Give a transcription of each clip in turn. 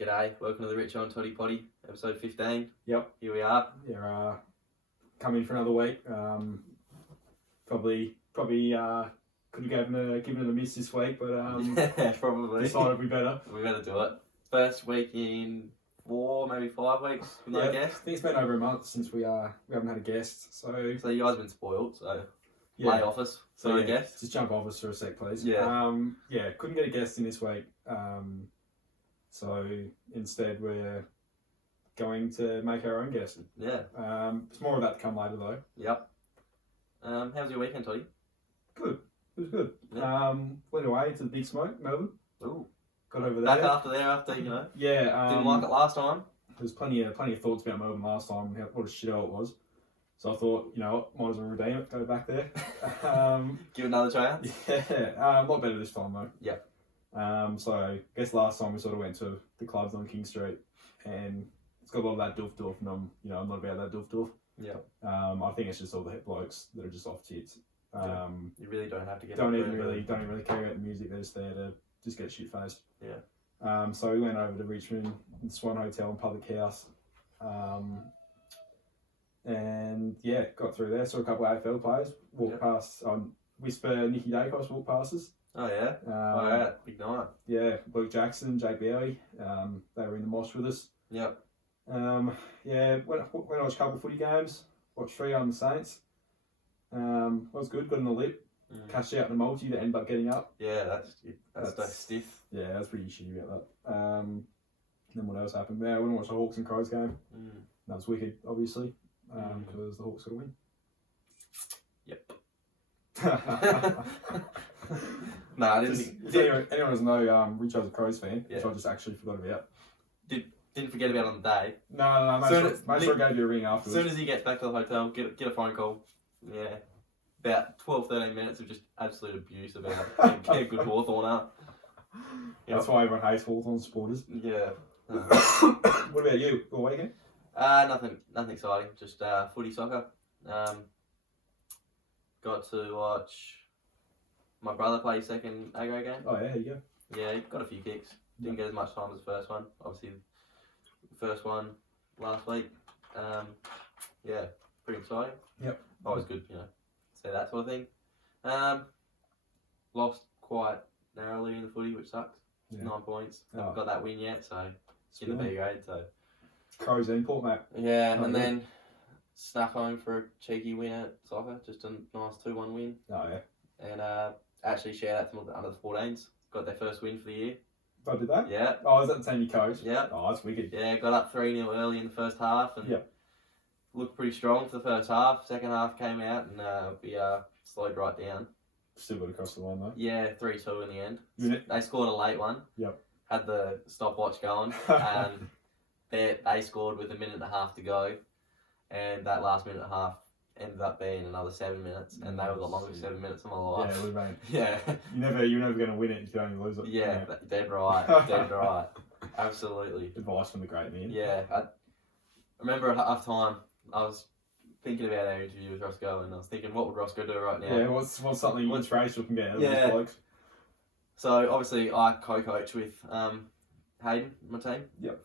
G'day, welcome to the Richo Toddy Poddy, episode 15. Yep. Here we are. Yeah, coming for another week. Probably could have given it a miss this week, but Yeah, probably. decided we better. We better do it. First week in 4, maybe 5 weeks with no I guest. think it's been over a month since we haven't had a guest. So you guys have been spoiled, so yeah. lay off us for a guest. Just jump off us for a sec, please. Yeah. Couldn't get a guest in this week. So instead we're going to make our own guest. Yeah. It's more of that to come later though. Yep. How was your weekend, Toddy? Good. It was good. Yeah. Went away to the Big Smoke, Melbourne. Ooh. Got over there. Back after, you know. Yeah. Didn't like it last time. There's plenty of thoughts about Melbourne last time, what a shithole it was. So I thought, might as well redeem it, go back there. Give it another chance. Yeah, a lot better this time though. Yep. So I guess last time we sort of went to the clubs on King Street, and it's got a lot of that doof, and I'm not about that doof. Yeah. I think it's just all the hip blokes that are just off tits. You really don't have to get. Don't even really care about the music. They're just there to just get shit faced. Yeah. So we went over to Richmond, the Swan Hotel and Public House, and yeah, got through there. Saw a couple of AFL players walk past. Whisper Nicky Dacos walk past us. Oh yeah. Alright, big night. Yeah, Luke Jackson, Jake Bailey, they were in the mosh with us. Yep. Yeah, went watched a couple of footy games. Watched 3 on the Saints. Was good. Got in the lip. Cashed out in a multi that ended up getting up. Yeah, that's so stiff. Yeah, that's pretty shitty about that. Then what else happened? Yeah, I went and watched the Hawks and Crows game. That was wicked, obviously, because the Hawks got to win. Yep. No, I didn't. Anyone doesn't know, Richo's a Crows fan, Yeah. which I just actually forgot about. Didn't forget about it on the day. No, make sure I gave you a ring afterwards. As soon as he gets back to the hotel, get a phone call. Yeah. About 12-13 minutes of just absolute abuse about getting good Hawthorner. That's why everyone hates Hawthorn supporters. Yeah. What about you? Your weekend? Nothing exciting. Just footy soccer. Got to watch my brother play his second aggro game. Oh yeah, here you go. Yeah, he got a few kicks. Didn't get as much time as the first one. Obviously, the first one last week. Yeah, pretty exciting. Yep. Always good, say that sort of thing. Lost quite narrowly in the footy, which sucks. Yeah. 9 points. Haven't got that win yet, so in the B grade. So Crows import, mate. yeah, and then snuck home for a cheeky win at soccer. Just a nice 2-1 win. Oh yeah. And actually shout out to the under the 14s. Got their first win for the year. Oh, did that? Yeah. Oh, is that the team you coach? Yeah. Oh, that's wicked. Yeah, got up 3-0 early in the first half and looked pretty strong for the first half. Second half came out and we slowed right down. Still got across the line though. Yeah, 3-2 in the end. They scored a late one. Yep. Had the stopwatch going and they scored with 1.5 minutes to go, and that last 1.5 minutes ended up being another 7 minutes, and they were the longest 7 minutes of my life. Yeah, we mate. Yeah. You're never going to win it if you only lose it. Yeah, dead right. Dead right. Absolutely. Advice from the great man. Yeah. I remember at half time, I was thinking about our interview with Roscoe, and I was thinking, what would Roscoe do right now? Yeah, what's something inspirational can get out of these blokes? So obviously I co-coach with Hayden, my team. Yep.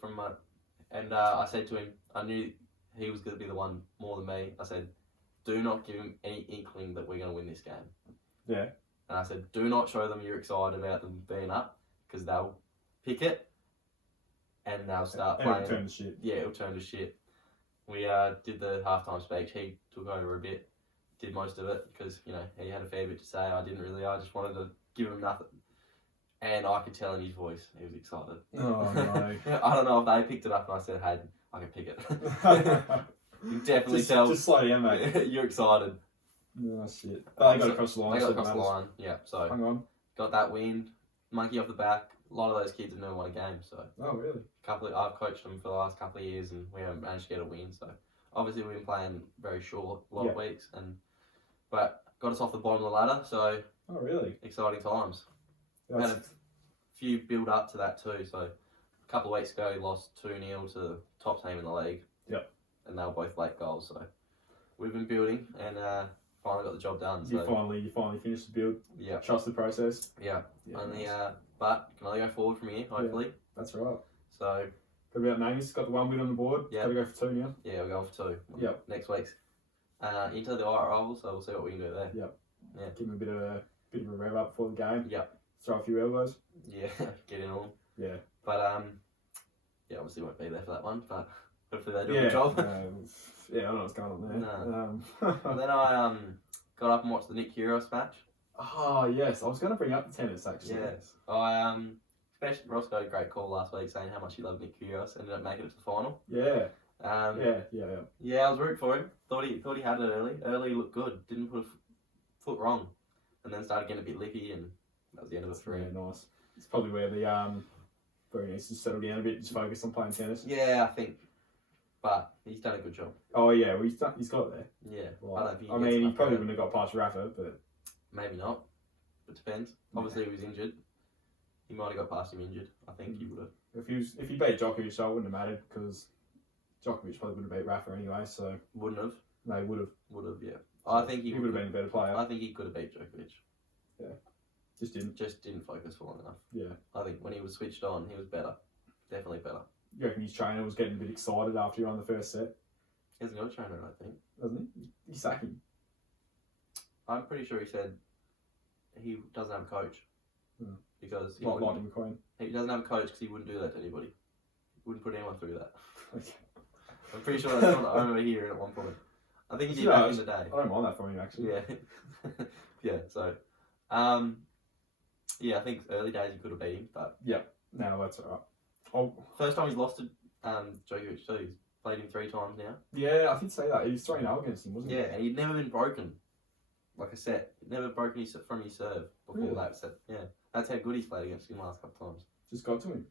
And I said to him, I knew he was going to be the one more than me. I said, do not give him any inkling that we're going to win this game. Yeah. And I said, do not show them you're excited about them being up, because they'll pick it and they'll start playing. It'll turn to shit. Yeah, it'll turn to shit. We did the halftime speech. He took over a bit, did most of it, because he had a fair bit to say. I didn't really. I just wanted to give him nothing, and I could tell in his voice he was excited. Oh no! I don't know if they picked it up, and I said, "Hey, I can pick it." You definitely tell. Just slow down, mate. You're excited. Oh shit! They got across the line. They got across the line. Yeah. So hang on. Got that win. Monkey off the back. A lot of those kids have never won a game. So. Oh really? I've coached them for the last couple of years, and we haven't managed to get a win. So obviously we've been playing very short a lot of weeks, but got us off the bottom of the ladder. So oh really? Exciting times. Had a few build up to that too. So a couple of weeks ago, we lost 2-0 to the top team in the league. Yep. And they were both late goals. So we've been building and finally got the job done. You finally finished the build. Yeah. Trust the process. Yeah. Yeah, only nice. but can only go forward from here. Hopefully. Yeah, that's right. So Got about names. Got the 1 win on the board. Yeah. Got to go for 2 now. yeah, we're going for 2. Yep. Next week's into the rival, so we'll see what we can do there. Give him a bit of a rev up before the game. Yep. Throw a few elbows. Yeah, get in on. Yeah. But yeah, obviously won't be there for that one, but hopefully they do a good job. Yeah, I don't know what's going on there. No. Then I got up and watched the Nick Kyrgios match. Oh yes, I was going to bring up the tennis actually. Yes. I especially Ross got a great call last week saying how much he loved Nick Kyrgios. Ended up making it to the final. Yeah. Yeah, I was rooting for him. Thought he had it early. Early looked good. Didn't put a foot wrong, and then started getting a bit lippy, and that was the end of it for him. Yeah, nice. It's probably where he needs to settle down a bit, just focus on playing tennis. Yeah, I think. But he's done a good job. Oh yeah, well, he's got it there. Yeah. Well, I mean, he probably wouldn't have got past Rafa, but maybe not. It depends. Obviously, he was injured. He might have got past him injured. I think he would have. If he beat Djokovic, so it wouldn't have mattered because Djokovic probably would have beat Rafa anyway. So wouldn't have. No, he would have. Would have, yeah. So I think he would have been a better player. I think he could have beat Djokovic. Yeah. Just didn't focus for long enough. Yeah. I think when he was switched on, he was better. Definitely better. You reckon his trainer was getting a bit excited after he won the first set? He hasn't got a trainer, I think. Doesn't he? He's sacking. I'm pretty sure he said he doesn't have a coach. Because he doesn't have a coach because he wouldn't do that to anybody. He wouldn't put anyone through that. Okay. I'm pretty sure that's what I remember hearing at one point. I think he did back in the day. I don't mind that from him actually. Yeah. Yeah, so yeah, I think early days he could have beat him, but no, that's alright. First time he's lost to Djokovic too. He's played him 3 times now. Yeah, I did say that. He was 3-0 against him, wasn't he? Yeah, and he'd never been broken. Like a set. He'd never broken from his serve before that set. Yeah. That's how good he's played against him last couple of times. Just got to him.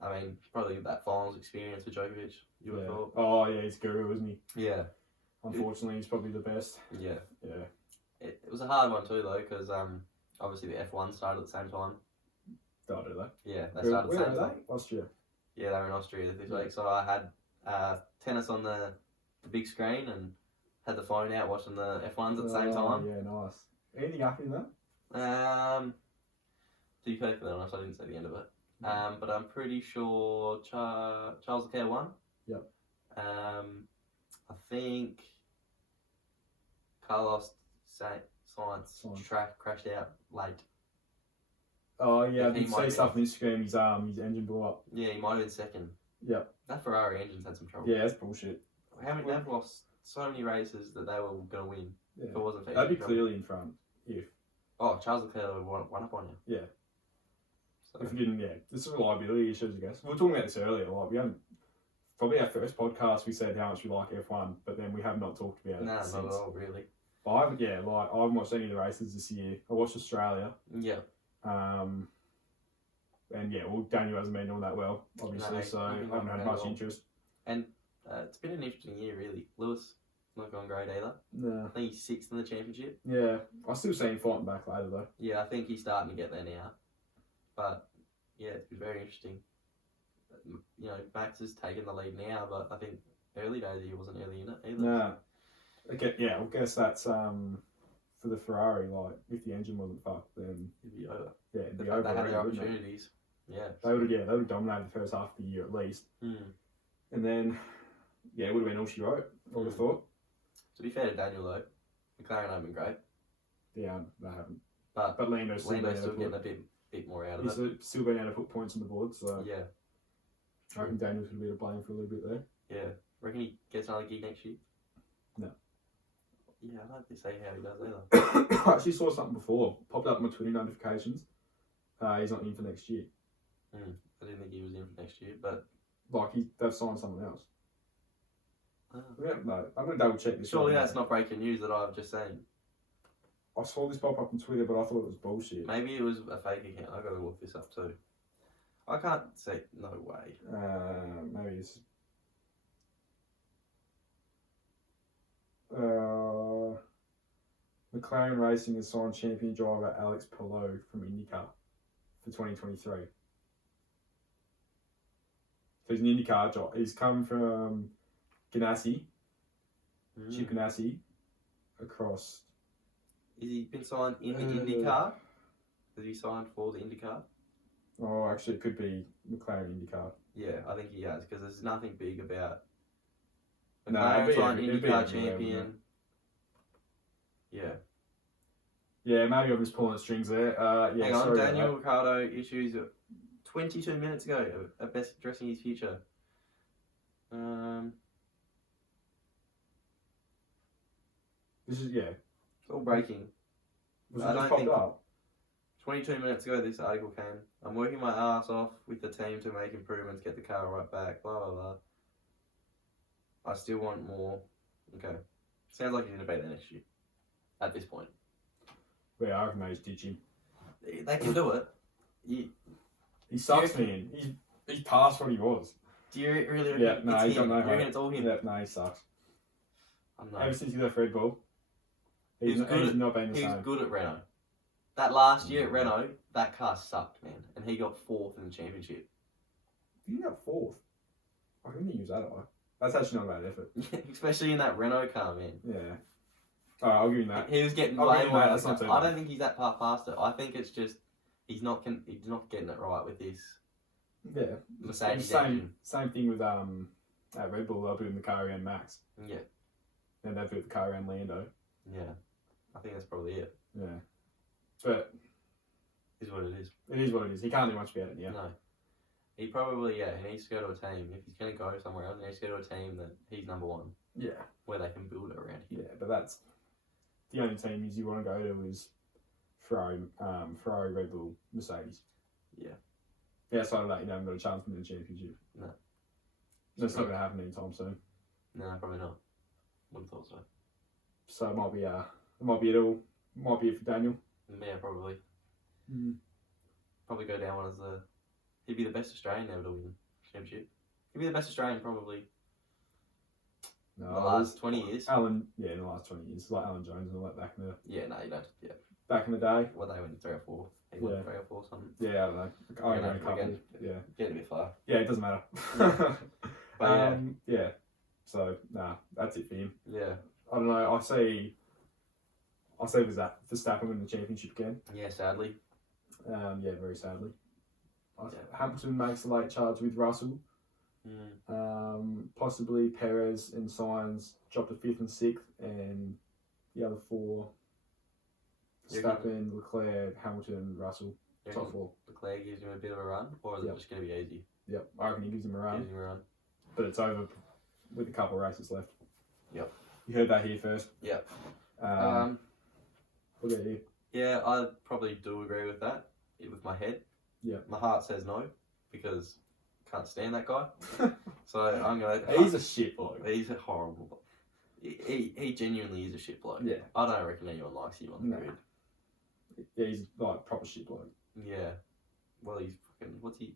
I mean, probably that finals experience with Djokovic, you would have thought. Oh yeah, he's guru, isn't he? Yeah. Unfortunately, he's probably the best. Yeah. Yeah. It was a hard one too though, because obviously the F1 started at the same time. Oh, did they? Yeah, they started at the same time. Austria. Yeah, they were in Austria this week. So I had tennis on the big screen and had the phone out watching the F1s at the same time. Yeah, nice. Anything happen in that? To be perfectly honest, I didn't see the end of it. But I'm pretty sure Charles Leclerc won. Yep. I think Carlos Sainz crashed out late. Oh yeah, I did see stuff on Instagram. His engine blew up. Yeah, he might have been second. Yep. That Ferrari engine's had some trouble. Yeah, that's bullshit. They've lost so many races that they were going to win. Yeah. If it wasn't for they'd be clearly in front if. Oh, Charles Leclerc would one up on you. Yeah. So. If you didn't, this is reliability issues, I guess. We were talking about this earlier. Like we haven't. Probably our first podcast, we said how much we like F1, but then we have not talked about it since. Not at all, really. But I haven't watched any of the races this year. I watched Australia. Yeah. And well, Daniel hasn't been doing that well, obviously, so I haven't had much interest. And it's been an interesting year, really. Lewis not going great either. No. I think he's 6th in the championship. Yeah, I still see him fighting back later though. Yeah, I think he's starting to get there now. But yeah, it's been very interesting. You know, Max is taking the lead now, but I think early days he wasn't early in it either. No. Okay, yeah, I guess that's for the Ferrari. Like, if the engine wasn't fucked, then it'd be over. Yeah, it'd be over. They had the opportunities. Yeah, they would have dominated the first half of the year at least. And then, it would have been all she wrote. I would have thought. To be fair to Daniel though, McLaren haven't been great. Yeah, they haven't. But Lando's still getting a bit more out of it. He's still been able to put points on the board, so yeah. I reckon Daniel's going to be to blame for a little bit there. Yeah. Reckon he gets another gig next year? No. Yeah, I'd like to see how he does either. I actually saw something before. Popped up on my Twitter notifications. He's not in for next year. I didn't think he was in for next year, but... Like, they've signed someone else. Oh. Yeah, no, I'm going to double check this. Surely that's not breaking news that I've just seen. I saw this pop up on Twitter, but I thought it was bullshit. Maybe it was a fake account. I've got to look this up too. I can't say no way. Maybe it's... McLaren Racing has signed champion driver Alex Palou from IndyCar for 2023. So he's an IndyCar driver. He's come from Ganassi, Chip Ganassi, across... Has he been signed in the IndyCar? Has he signed for the IndyCar? Oh, actually, it could be McLaren IndyCar. Yeah, I think he has, because there's nothing big about No, McLaren's like it'd be IndyCar everywhere, champion. Yeah. Yeah, maybe I'm just pulling at strings there. Yeah, Hang on, sorry about Daniel Ricciardo issues 22 minutes ago at best addressing his future. This is, yeah. It's all breaking. Was I it just don't popped think- up? 22 minutes ago, this article came. I'm working my ass off with the team to make improvements, get the car right back, blah, blah, blah. I still want more. Okay. Sounds like he's going to beat that next year. At this point. Yeah, I reckon they just ditch him. They can do it. He sucks, man. He's past what he was. Do you really reckon Yeah, no, it's he him? don't know You how. reckon it's all him? Yeah, no, he sucks. I'm Ever not. since he left Red Bull, he's not been the He was same. good at Renault. That last year at Renault, that car sucked, man. And he got 4th in the championship. He got 4th. I didn't use that high. That's actually not a bad effort. Especially in that Renault car, man. Yeah. Alright, I'll give him that. He was getting I'll way give him more. that, that's not too I bad. don't think he's that far faster. I think it's just he's not getting it right with this Yeah. Mercedes engine. Same thing with at Red Bull. They'll build the car around Max, Yeah, and they'll build the car around Lando. yeah. I think that's probably it. Yeah. But Is what it is. it is what it is. He can't do much about it now. No. He probably, he needs to go to a team. If he's going to go somewhere else, he needs to go to a team that he's number one, Yeah. where they can build it around him. Yeah, but that's the only teams you want to go to is Ferrari, Red Bull, Mercedes. Yeah. Outside of that, you haven't got a chance to win the championship. No. That's not going to happen anytime soon. No, probably not. Wouldn't have thought so. So it might be it all. Might be it for Daniel. Yeah, probably. Mm. Probably go down as he'd be the best Australian ever to win the championship. He'd be the best Australian probably No, in the last 20 years. Alan, in the last 20 years, like Alan Jones and all that back in the Yeah, no, you don't. Yeah. back in the day. Well, they went 3 or 4. He went Yeah. 3 or 4 something. Yeah, I don't know. I don't know a we're couple. getting- Yeah, Getting a bit far. yeah, it doesn't matter. But yeah. So that's it for him. yeah. I don't know. I see Verstappen win the championship again. Yeah, sadly. Yeah, very sadly. Yeah. Hamilton makes a late charge with Russell. Possibly Perez and Sainz drop to 5th and 6th, and the other 4, Verstappen, Leclerc, Hamilton, Russell, You top reckon 4. Leclerc gives him a bit of a run, or is Yep. it just going to be easy? Yep, I reckon he gives him a run, Gives him a run. but it's over with a couple of races left. Yep. You heard that here first. Yep. What about you? Yeah, I probably do agree with that. With my head. Yeah. My heart says no, because I can't stand that guy. So I'm going to... He's a shit bloke. He's a horrible bloke. He genuinely is a shit bloke. Yeah. I don't reckon anyone likes him on the No. grid. Yeah, he's like proper shit bloke. Yeah. Well, he's fucking... What's he?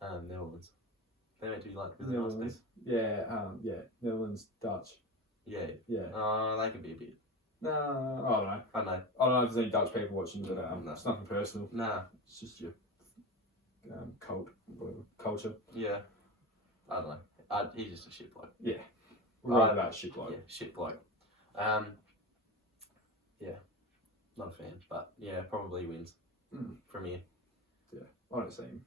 Netherlands. They're meant to be like really nice Netherlands. people. Yeah, Netherlands, Dutch. Yeah. Yeah. They can be a bit... No, I don't know. I don't know. I don't know if there's any Dutch people watching, but No. it's nothing personal. Nah. It's just your culture. Yeah. I don't know. He's just a shit bloke. We're right about shit bloke. Yeah, shit bloke. Yeah. Not a fan, but yeah, probably wins from here. I don't see him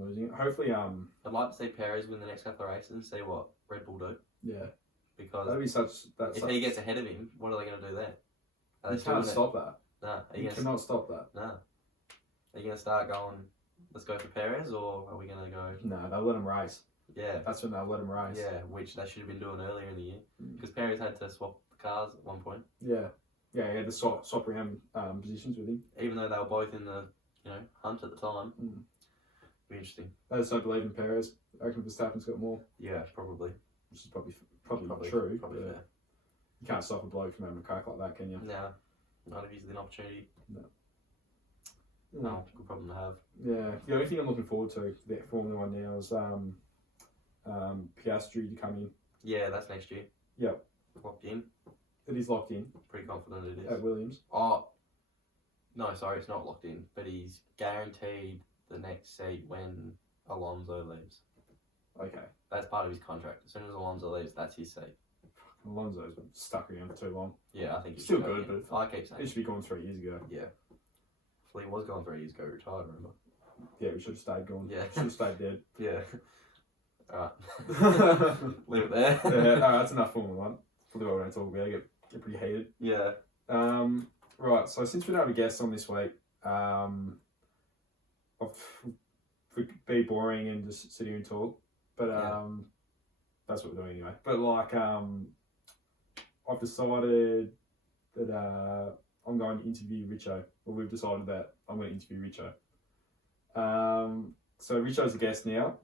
losing it. Hopefully, I'd like to see Perez win the next couple of races and see what Red Bull do, yeah, because that'd be such. if he gets ahead of him, what are they going to do then? Are You they still can't gonna, stop that. Nah. Are You you gonna, cannot stop that. nah. Are you going to start going, let's go for Perez, or are we going to go, No, they'll let him race. yeah, That's when they'll let him race. yeah, which they should have been doing earlier in the year, Mm. because Perez had to swap the cars at one point, Yeah, he had to swap around positions with him. even though they were both in the, hunt at the time. Mm. Be interesting. I just don't believe in Perez. I reckon Verstappen's got more, Yeah, probably. which is probably true. Probably but fair. you can't stop a bloke from having a crack like that, can you? No, not if he's an opportunity. Mm. No, good problem to have. Yeah, the only thing I'm looking forward to that Formula One now is Piastri to come in. Yeah, that's next year. Yep. Locked in. It is locked in Pretty confident it is. at Williams. Oh, no, sorry, it's not locked in, but he's guaranteed the next seat when Alonso leaves. Okay. That's part of his contract. As soon as Alonso leaves, that's his seat. Alonso's been stuck around for too long. Yeah, I think he's Still going good, in. but I keep saying. It should be gone 3 years ago. Yeah. Well, he was gone 3 years ago, retired, remember? Yeah, we should have stayed gone. Yeah. Should have stayed dead. Yeah. Alright. Leave it there. Yeah, no, that's enough Formula 1. Probably what we're going to talk about. Get pretty heated. Yeah. Right, so since we don't have a guest on this week, we'd be boring and just sit here and talk. But that's what we're doing anyway. But like, I've decided that I'm going to interview Richo. Well, we've decided that I'm going to interview Richo. So Richo's a guest now.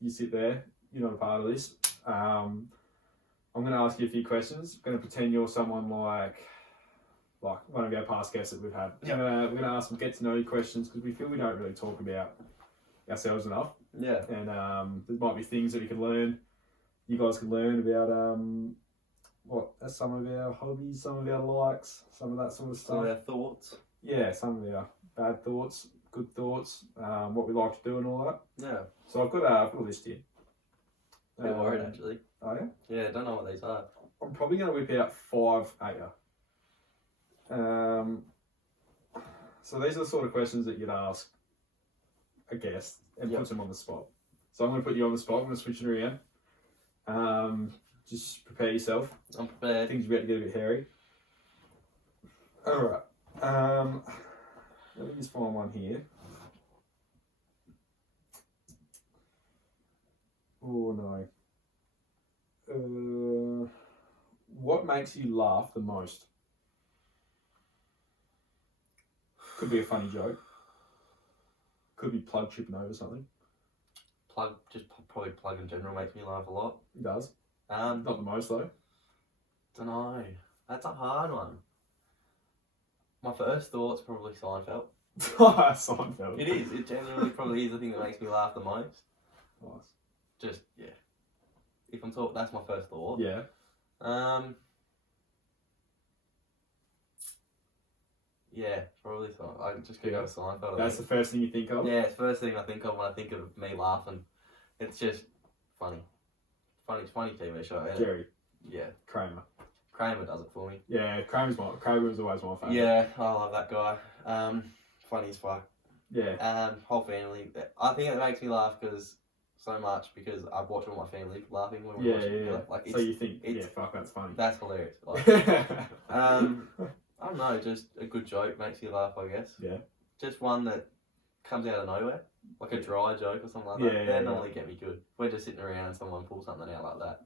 You sit there. You're not a part of this. I'm going to ask you a few questions. I'm going to pretend you're someone like one of our past guests that we've had. Yeah. We're going to ask some get to know you questions because we feel we don't really talk about ourselves enough. Yeah. And there might be things that we can learn. You guys can learn about some of our hobbies, some of our likes, some of that sort of stuff. Some of our thoughts. Yeah, some of our bad thoughts, good thoughts, what we like to do and all that. Yeah. So I've got a list here. A bit worried actually. Oh yeah? Yeah, don't know what these are. I'm probably going to whip out 5 8. So these are the sort of questions that you'd ask a guest and put them on the spot. So I'm going to put you on the spot. I'm going to switch it around. Just prepare yourself. I'm prepared. Things are about to get a bit hairy. Alright. Let me just find one here. Oh no. What makes you laugh the most? Could be a funny joke. Could be plug tripping over something. Probably plug in general makes me laugh a lot. It does. Not Not the most though. Don't know. That's a hard one. My first thought's probably Seinfeld. Seinfeld. It is. It genuinely probably is the thing that makes me laugh the most. Nice. Just yeah. If I'm talking, that's my first thought. Yeah. Yeah, probably so. I'm just gonna go with Seinfeld. That's the first thing you think of? Yeah, it's the first thing I think of when I think of me laughing. It's just funny. Funny TV show. Yeah. Jerry. Yeah. Kramer. Kramer does it for me. Yeah, Kramer's always my favourite. Yeah, I love that guy. Funny as fuck. Yeah. Whole family. I think it makes me laugh because I've watched all my family laughing when we watch it together. Like, so you think, fuck, that's funny. That's hilarious. Like, I don't know, just a good joke makes you laugh, I guess. Yeah. Just one that comes out of nowhere, like a dry joke or something like that. They normally get me good. We're just sitting around and someone pulls something out like that.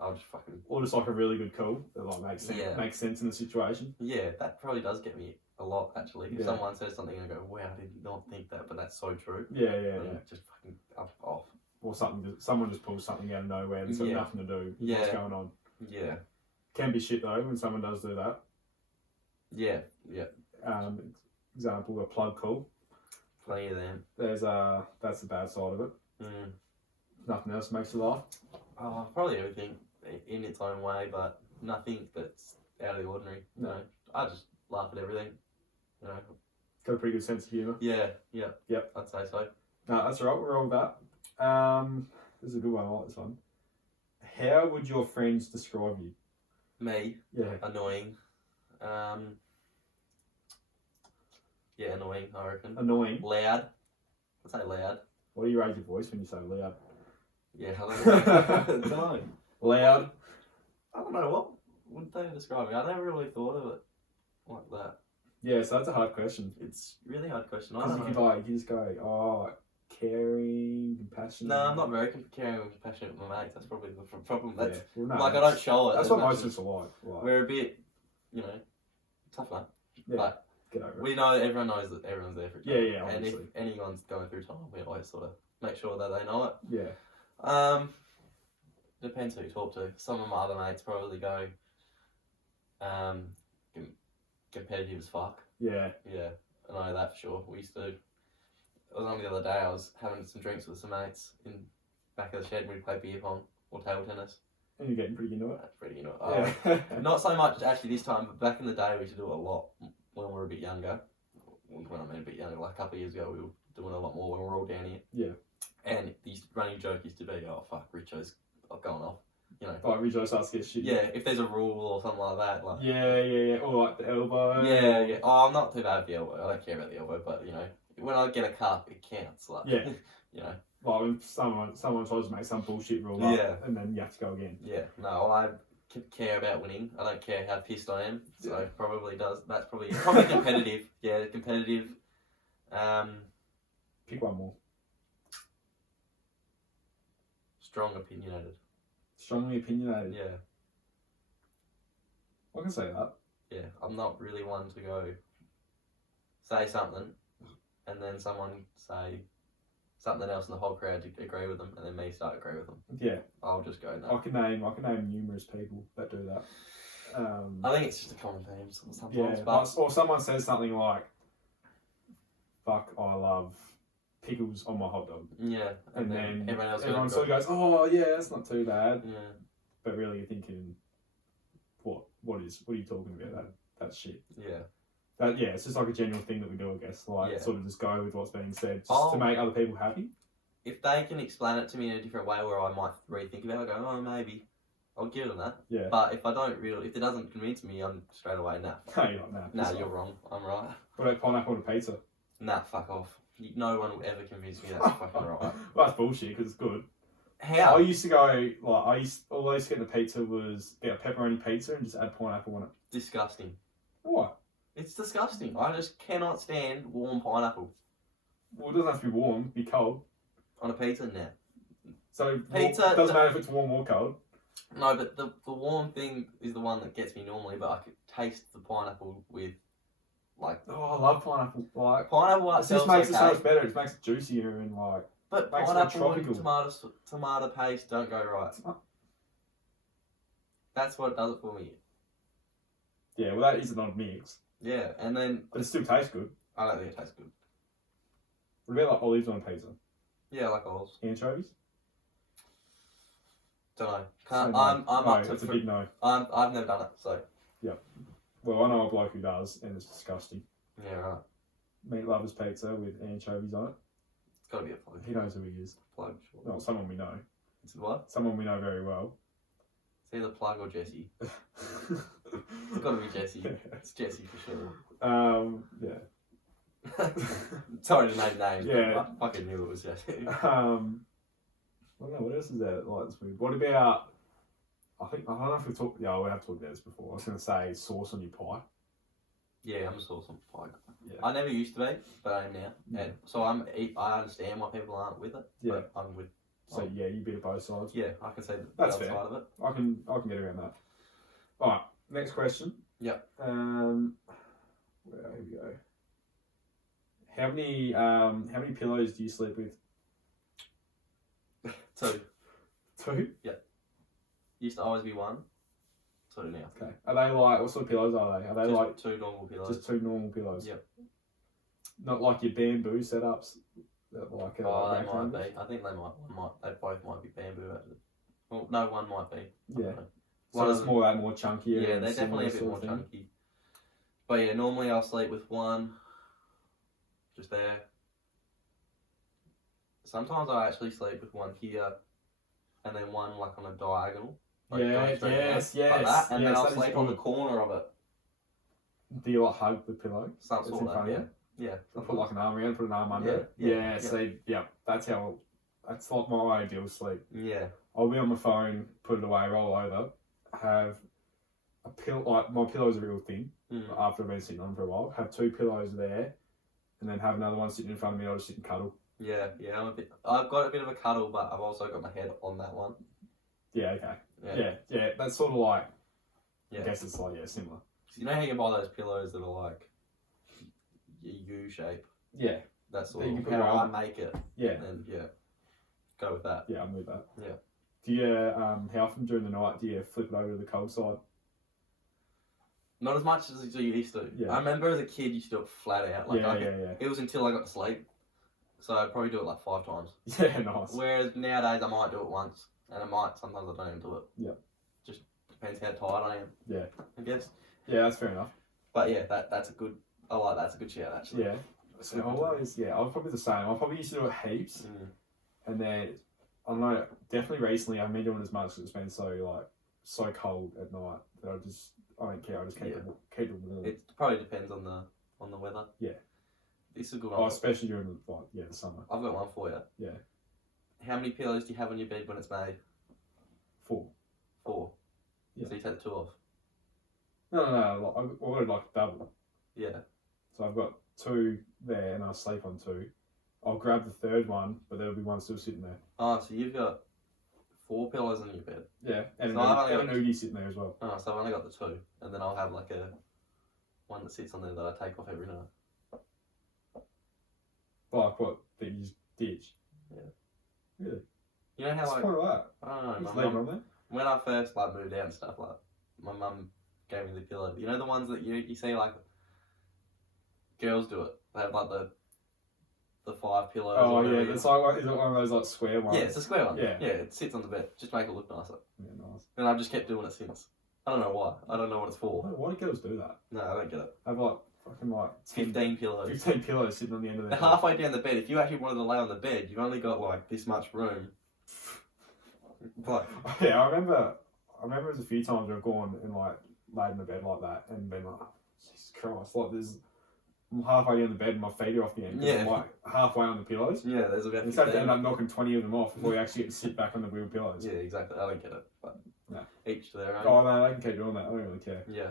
I'll just fucking... Or just like a really good call that like makes sense in the situation. Yeah, that probably does get me a lot actually. If Yeah. someone says something and I go, wow, I did not think that, but that's so true. Yeah. Just fucking up off. Or someone just pulls something out of nowhere that's got nothing to do with what's going on. Yeah. Can be shit though when someone does do that. Yeah. Example, a plug call. Plenty of them. That's the bad side of it. Mm. Nothing else makes you laugh. Oh, probably everything in its own way, but nothing that's out of the ordinary. No. You know, I just laugh at everything. You know. Got a pretty good sense of humour. Yeah. Yep. I'd say so. No, that's alright, we're all with that. This is a good one, I like this one. How would your friends describe you? Me? Yeah. Annoying. Yeah, annoying, I reckon. Annoying? Loud. I'd say loud. What do you raise your voice when you say loud? Yeah, I don't know. Loud? I don't know, what would they describe me? I never really thought of it like that. Yeah, so that's a hard question. It's a really hard question. I Because don't you know. could you just go, caring, compassionate. No, I'm not very caring and compassionate with my mates. That's probably the problem. That's Well, no, like I don't show it. That's as what much most of as- us are like. We're a bit, tough man. Yeah, But get over it. we know everyone knows that everyone's there for each other. Yeah, And if obviously. anyone's going through time, we always sort of make sure that they know it. Yeah. Depends who you talk to. Some of my other mates probably go, competitive as fuck. Yeah. Yeah, I know that for sure. We used to. It was only the other day. I was having some drinks with some mates in back of the shed. We'd play beer pong or table tennis. And you're getting pretty into it. That's pretty, Yeah. not so much actually this time, but back in the day we used to do it a lot when we were a bit younger. When I mean a bit younger, like a couple of years ago, we were doing a lot more when we were all down here. Yeah. And the running joke used to be, oh fuck, Richo's going off. Like Richo starts to get shit. Yeah, if there's a rule or something like that, like. Yeah. Or like the elbow. Yeah. Oh, I'm not too bad with the elbow. I don't care about the elbow, but when I get a cup, it counts. Like, Yeah. you know. Like when someone tries to make some bullshit rule Yeah. up, and then you have to go again. Yeah. No, I care about winning. I don't care how pissed I am. So Yeah. probably does. That's probably competitive. Yeah, competitive. Pick one more. Strong opinionated. Strongly opinionated. Yeah. I can say that. Yeah. I'm not really one to go say something and then someone say something else and the whole crowd agree with them and then me start agree with them. Yeah. I'll just go no. I can name numerous people that do that. I think it's just a common theme sometimes. Yeah. But Or someone says something like, "Fuck, I love pickles on my hot dog." Yeah. And then everyone sort of goes, "Oh yeah, that's not too bad." Yeah. But really, you're thinking, what are you talking about? That's shit. Yeah. It's just like a general thing that we do, I guess. Like, sort of just go with what's being said, to make other people happy. If they can explain it to me in a different way where I might rethink about it, I go, oh, maybe, I'll give them that. Yeah. But if it doesn't convince me, I'm straight away, nah. No, you're not, Nah, you're wrong. I'm right. What about pineapple on a pizza? Nah, fuck off. No one will ever convince me that's fucking right. Well, that's bullshit, because it's good. How? I used to go, all I used to get in a pizza was get a pepperoni pizza and just add pineapple on it. Disgusting. What? It's disgusting. I just cannot stand warm pineapple. Well, it doesn't have to be warm, it can be cold. On a pizza, nah. So, Pizza it doesn't matter if it's warm or cold. No, but the warm thing is the one that gets me normally, but I could taste the pineapple with, like... Oh, I love pineapple. Like, pineapple it just makes it so much better. It makes it juicier and, like... But makes pineapple it and tomato paste don't go right. That's what does it for me. Yeah, well, that is an odd mix. Yeah, and then... But it still tastes good. I don't think it tastes good. What about, like, olives on a pizza? Yeah, I like olives. Anchovies? Don't know. Can't. No, I'm up to... It's a big no. I've never done it, so... Yeah. Well, I know a bloke who does, and it's disgusting. Yeah, right. Meat lovers pizza with anchovies on it. It's got to be a plug. He knows who he is. Plug, sure. No, someone we know. It's what? Someone we know very well. It's either Plug or Jesse. It's got to be Jesse. It's Jesse for sure. Yeah. Sorry to name names, Yeah. but I fucking knew it was Jesse. I don't know, what else is there like this week? What about, I don't know if we've talked, we have talked about this before. I was going to say sauce on your pie. Yeah, I'm a sauce on pie guy. Yeah. I never used to be, but I am now. And so I understand why people aren't with it. Yeah. But I'm with. So yeah, you bit of both sides. Yeah, I can say the That's other fair. side of it. I can get around that. Alright, next question. Yep. Here we go. How many pillows do you sleep with? 2. 2? Used to always be 1. 2 now. Okay. Are they like, what sort of pillows are they? Are they Just like 2 normal pillows? just 2 normal pillows? Yep. Not like your bamboo setups that like they rack might numbers? be. I think they both might be bamboo actually. Well, no, one might be. Yeah. One So of it's more that more chunkier. Yeah, and they're definitely a bit similar more sort of thing. chunky. But yeah, normally I'll sleep with 1 just there. Sometimes I actually sleep with 1 here and then 1 like on a diagonal. Like going straight down, yes. like that, and then yes, I'll that is sleep on the good. corner of it. Do you like hug the pillow? Some That's sort in of front that, of yeah. you? Yeah. I put like an arm around, put an arm under it. Yeah, Yeah, so that's like my ideal sleep. Yeah. I'll be on my phone, put it away, roll over, have a pillow, like my pillow's a real thing, after I've been sitting on for a while, have 2 pillows there, and then have another one sitting in front of me, I'll just sit and cuddle. Yeah, I've got a bit of a cuddle, but I've also got my head on that one. Yeah, okay. Yeah, that's sort of like, Yeah. I guess it's like, similar. You know how you can buy those pillows that are like U shape? Yeah. That's That you sort can of put how I on. make it. Yeah. And go with that. Yeah, I'm with that. Yeah. Do you, how often during the night do you flip it over to the cold side? Not as much as you used to. Yeah. I remember as a kid, you used to do it flat out. Like Yeah. It was until I got to sleep. So I'd probably do it like 5 times. Yeah, nice. Whereas nowadays I might do it once. And sometimes I don't even do it. Yeah. Just depends how tired I am. Yeah. I guess. Yeah, that's fair enough. But yeah, that's a good shout actually. Yeah. So I was probably the same. I probably used to do it heaps. And then, I don't know, definitely recently I haven't been doing as much because it's been so cold at night that I don't care. I just keep it warm. It probably depends on the weather. Yeah. This is a good Oh, one. especially during the summer. I've got one for you. Yeah. How many pillows do you have on your bed when it's made? 4. 4. Yeah. So you take the 2 off. No. I've ordered like double. Yeah. So I've got 2 there, and I'll sleep on 2. I'll grab the third one, but there'll be one still sitting there. Oh, so you've got 4 pillows on your bed. Yeah, and So I've only an Oodie sitting there as well. Oh, so I've only got the 2, and then I'll have like a one that sits on there that I take off every night. Like what? That you just ditch? Yeah. Really? You know how What's like the point of that? I don't know. Just My leave it mum, on there. when I first like moved out and stuff, like my mum gave me the pillow. You know the ones that you see like girls do it. They have like the 5 pillows. Oh or whatever. yeah, it's like is it one of those like square ones? Yeah, it's a square one. Yeah. Yeah, it sits on the bed just to make it look nicer. Yeah, nice. And I've just kept doing it since. I don't know why. I don't know what it's for. Why do girls do that? No, I don't get it. Have like fucking like 15 pillows. 15 pillows sitting on the end of They're their halfway down the bed. If you actually wanted to lay on the bed, you've only got like this much room. Like, yeah, I remember there's a few times where I've gone and like laid in the bed like that and been like, oh, Jesus Christ, like I'm halfway down the bed and my feet are off the end. Yeah. I'm like halfway on the pillows. yeah, there's about You have to 15. end up knocking 20 of them off before you actually get to sit back on the wheel pillows. Yeah, exactly. I don't get it. But No. each to their own. Oh no, they can keep doing that. I don't really care. Yeah.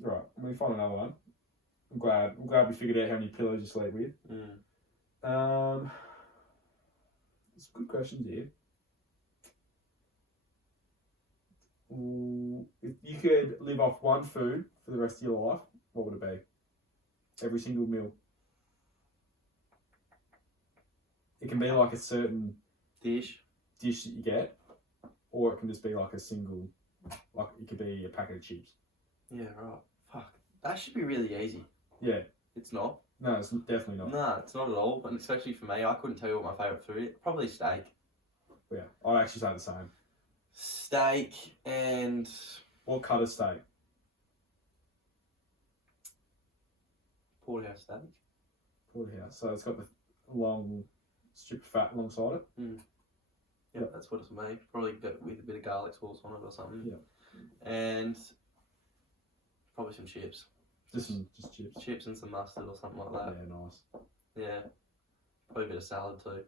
Right, let me find another one. I'm glad we figured out how many pillows you sleep with. Mm. There's some good questions here. If you could live off one food for the rest of your life, what would it be? Every single meal. It can be like a certain Dish. dish that you get, or it can just be like a single, like it could be a packet of chips. Yeah, right. Fuck. That should be really easy. Yeah. It's not. No, it's definitely not. No, it's not at all. And especially for me, I couldn't tell you what my favourite food is. Probably steak. Yeah, I'd actually say the same. Steak and What cut of steak? porterhouse steak. Porterhouse. So it's got the long strip of fat alongside it. Yeah, Yep. that's what it's made. Probably got with a bit of garlic sauce on it or something. Yeah. And probably some chips. Just chips. Chips and some mustard or something like that. Yeah, nice. Yeah. Probably a bit of salad too.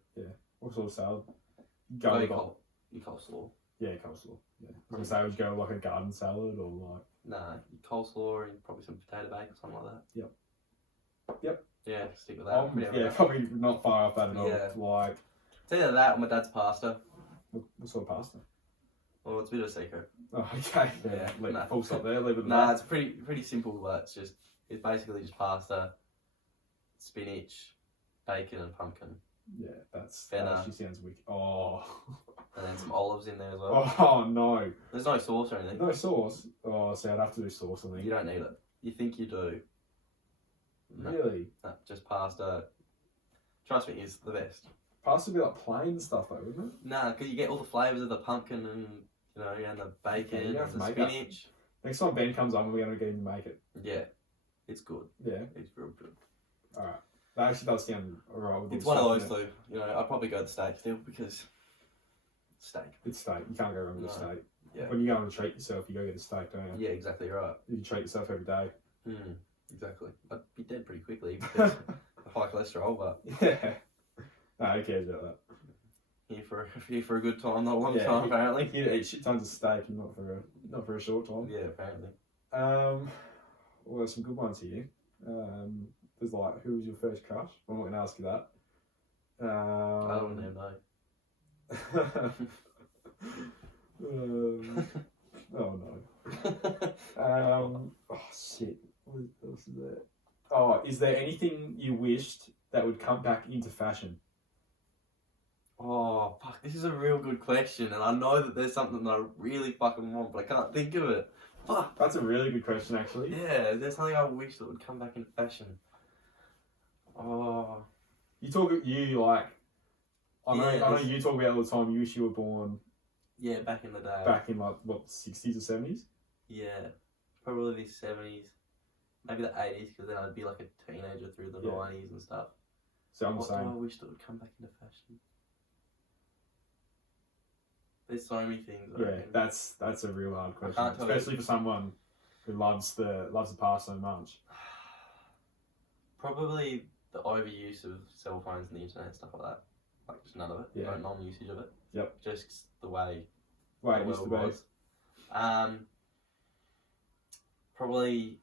What sort of salad? Go with your like- coleslaw. Yeah, coleslaw. Yeah. I was gonna say, would you go with like a garden salad or like? Nah, your coleslaw and probably some potato bake or something like that. Yep. Yeah, stick with that. Yeah, probably not far off that at all. Yeah. Like, It's either that or my dad's pasta. what sort of pasta? Well, it's a bit of a secret. Oh, okay. Yeah, no. Full stop there. Leave it at Nah, that. it's pretty simple, but it's basically just pasta, spinach, bacon and pumpkin. Yeah, that Feta. actually sounds wicked. Oh. And then some olives in there as well. Oh no. There's no sauce or anything. No sauce. Oh, so I'd have to do sauce. I think. You don't need it. You think you do. No, Really? no, just pasta. Trust me, it's the best. Pasta would be like plain stuff though, wouldn't it? Nah, because you get all the flavours of the pumpkin and and the bacon you have and to the make that. spinach. Next time Ben comes on, we're gonna get him to make it. Yeah, it's good. Yeah. It's real good. All right. That actually does sound alright. with all It's the one of stuff those in it. two. I'd probably go the steak still because steak. It's steak. You can't go wrong with No. steak. Yeah. When you go and treat yourself, you go get a steak, don't you? Yeah, exactly right. You treat yourself every day. Exactly. I'd be dead pretty quickly because of high cholesterol, but Yeah. No, who cares about that? here for a good time, not a long Yeah, time apparently. You eat shit tons of steak and not for a short time. Yeah, apparently. Well, there's some good ones here. There's like, who was your first crush? I'm not going to ask you that. I don't even know. Oh no. Oh shit. What else is there? Oh, is there anything you wished that would come back into fashion? Oh, fuck, this is a real good question, and I know that there's something that I really fucking want, but I can't think of it. Fuck. That's a really good question, actually. Yeah, there's something I wish that would come back into fashion. Oh. You like. I know Yeah, you talk about all the time. You wish you were born Yeah, back in the day. back in like what, 60s or 70s. Yeah, probably the 70s, maybe the 80s, because then I'd be like a teenager through the Yeah. 90s and stuff. So I'm the What do I same. wish that would come back into fashion? There's so many things. I Yeah, reckon. that's a real hard question, can't tell you. especially for someone who loves the past so much. Probably the overuse of cell phones and the internet and stuff like that. Like just none of it. Yeah. Like non-usage of it. Yep. Just the way Way the it used to world be. was. Probably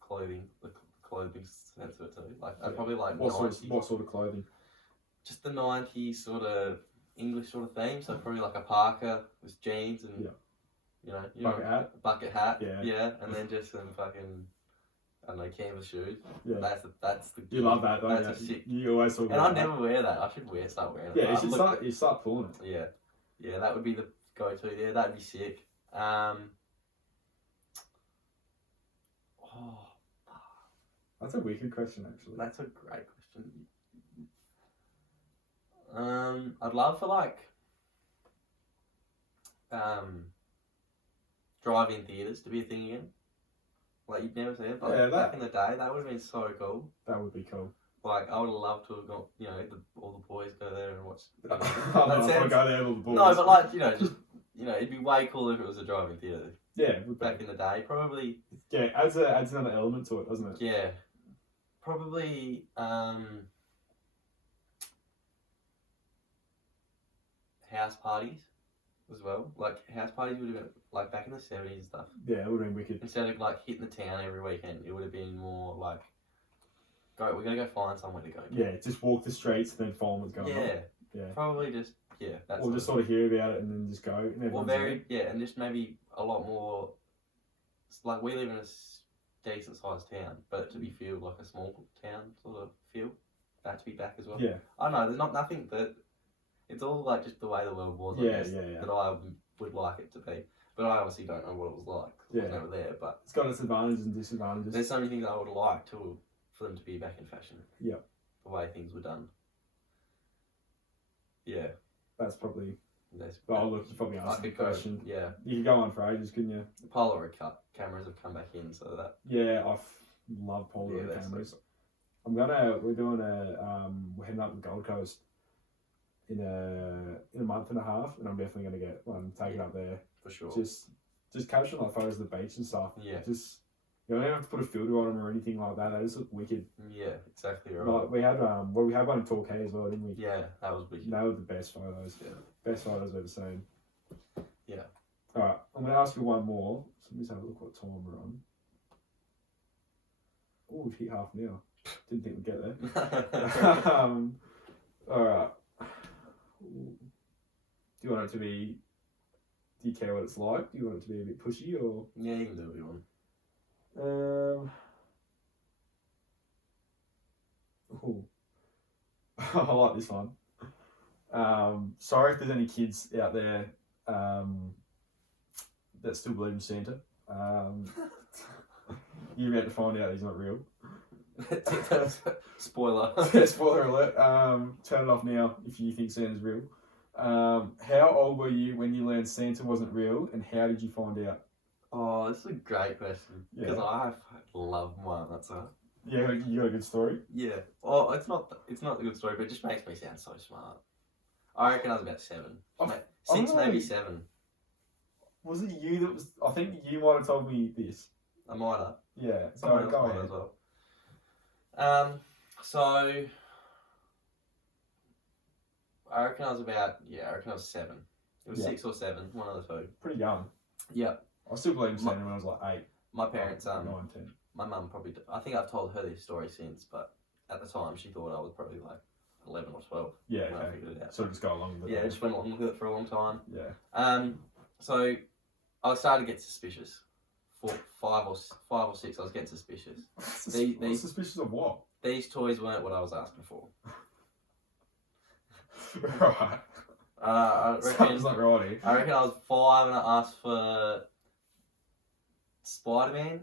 clothing. The clothing sense of it too. Like I'd probably like What 90s. sort of clothing? Just the 90s sort of English sort of theme. So probably like a parka with jeans and you know, bucket hat. Yeah, and then just some fucking, I don't know, canvas shoes. Yeah. That's the. You love that, don't That's you? a sick. You always talk And about I that. never wear that. I should start wearing it. Yeah, you start pulling it. Yeah, that would be the go-to. Yeah, that'd be sick. That's a wicked question, actually. That's a great question. I'd love for like drive-in theatres to be a thing again. Like you'd never see it. But back in the day, that would have been so cool. That would be cool. Like I would have loved to have gone. You know, all the boys go there and watch. I don't know if I go there with all the boys. No, but like just it'd be way cooler if it was a drive-in theatre. Yeah, it would be. Back in the day, probably. Yeah, adds another element to it, doesn't it? Yeah, probably. House parties as well. Like house parties would have been like back in the 70s and stuff. Yeah, it would have been wicked. Instead of like hitting the town every weekend, it would have been more like, we're gonna go find somewhere to go. Yeah, just walk the streets and then find what's going on. Yeah. Probably just that's or just sort of hear about it and then just go. And and just maybe a lot more. Like we live in a decent sized town, but to be feel like a small town sort of feel. That to be back as well. Yeah. I don't know. There's nothing that. It's all like just the way the world was. Yeah. That I would like it to be, but I obviously don't know what it was like. I was never there, but it's got its advantages and disadvantages. There's so many things I would like for them to be back in fashion. Yeah. The way things were done. Yeah. That's probably. Well, look, you probably asked the question. Yeah. You could go on for ages, couldn't you? The Polaroid cameras have come back in, so that. Yeah, I love Polaroid cameras. We're heading up the Gold Coast in a month and a half, and I'm definitely gonna get one taken up there for sure. Just capturing like photos of the beach and stuff. Yeah. Just you don't have to put a filter on them or anything like that. They just look wicked. Yeah, exactly right. Like we had one in Torquay as well, didn't we? Yeah, that was wicked. They were the best photos. Yeah. Best photos I've ever seen. Yeah. All right, I'm gonna ask you one more. So let me just have a look what time we're on. Oh, we've hit half an hour. Didn't think we'd get there. All right. Do you want it to be? Do you care what it's like? Do you want it to be a bit pushy or? Yeah, you can do what you want. I like this one. Sorry if there's any kids out there that still believe in Santa. You're about to find out he's not real. Spoiler. Spoiler alert. Turn it off now if you think Santa's real. How old were you when you learned Santa wasn't real, and how did you find out? Oh, this is a great question because I love my answer. Yeah, you got a good story. Yeah. Oh, it's not a good story, but it just makes me sound so smart. I reckon I was about 7, 6, maybe 7. Was it you that was? I think you might have told me this. I might have. Yeah. Someone else might as well. So I reckon I was 7. It was 6 or 7, one of the two. Pretty young. Yeah. I still believe in Santa when I was like 8. My parents, 9, 10. My mum probably. I think I've told her this story since, but at the time she thought I was probably like 11 or 12. Yeah. When I figured it out. So just go along with it. Yeah, just went along with it for a long time. Yeah. So I started to get suspicious. 5 or 6, I was getting suspicious. Suspicious of what? These toys weren't what I was asking for. Right. I reckon not right. I reckon I was 5 and I asked for Spider-Man.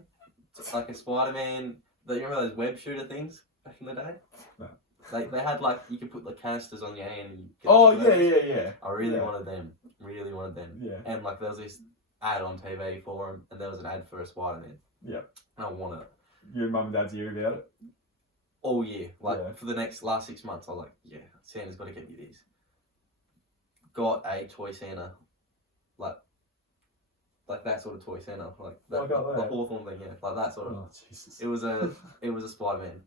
Like a Spider-Man. Do you remember those web shooter things back in the day? No. Like they had like you could put the canisters on your hand. And yeah. I really wanted them. Yeah. And like there was this ad on TV for them, and there was an ad for a Spider-Man. Yeah. And I wanted it. Your mum and dad's ear about it? All year. Like for the last 6 months, I was like, yeah, Santa's got to get me this. Got a toy Santa, like like that sort of toy centre, like that, I got the that. Hawthorn thing, yeah, like that sort of. Oh Jesus. It was a Spider-Man.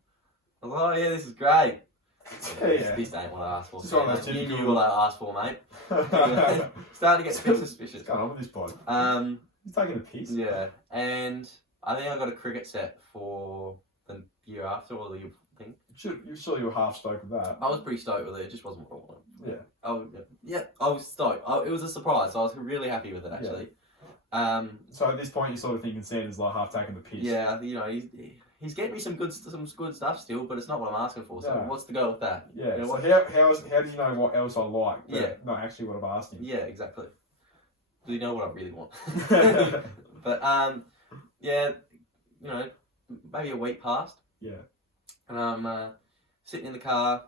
I was like, oh yeah, this is great. Yeah. This ain't what I asked for. Just one of those You typical- knew what I asked for, mate. Anyway, starting to get a bit suspicious. What's going on with this bloke? He's taking a piss. Yeah, and I think I got a cricket set for the year after or the year thing. Surely you were half stoked with that. I was pretty stoked with it. It just wasn't what I wanted. Yeah. I was stoked. It was a surprise. So I was really happy with it actually. So at this point, you're sort of thinking Santa's like half taking the piss. Yeah, you know, he's getting me some good stuff still, but it's not what I'm asking for. So Yeah. what's the go with that? Yeah. You know, So how do you know what else I like? But Yeah. Not actually what I've asked him. Yeah, exactly. Do you know what I really want? But yeah, you know, maybe a week passed, Yeah. and I'm sitting in the car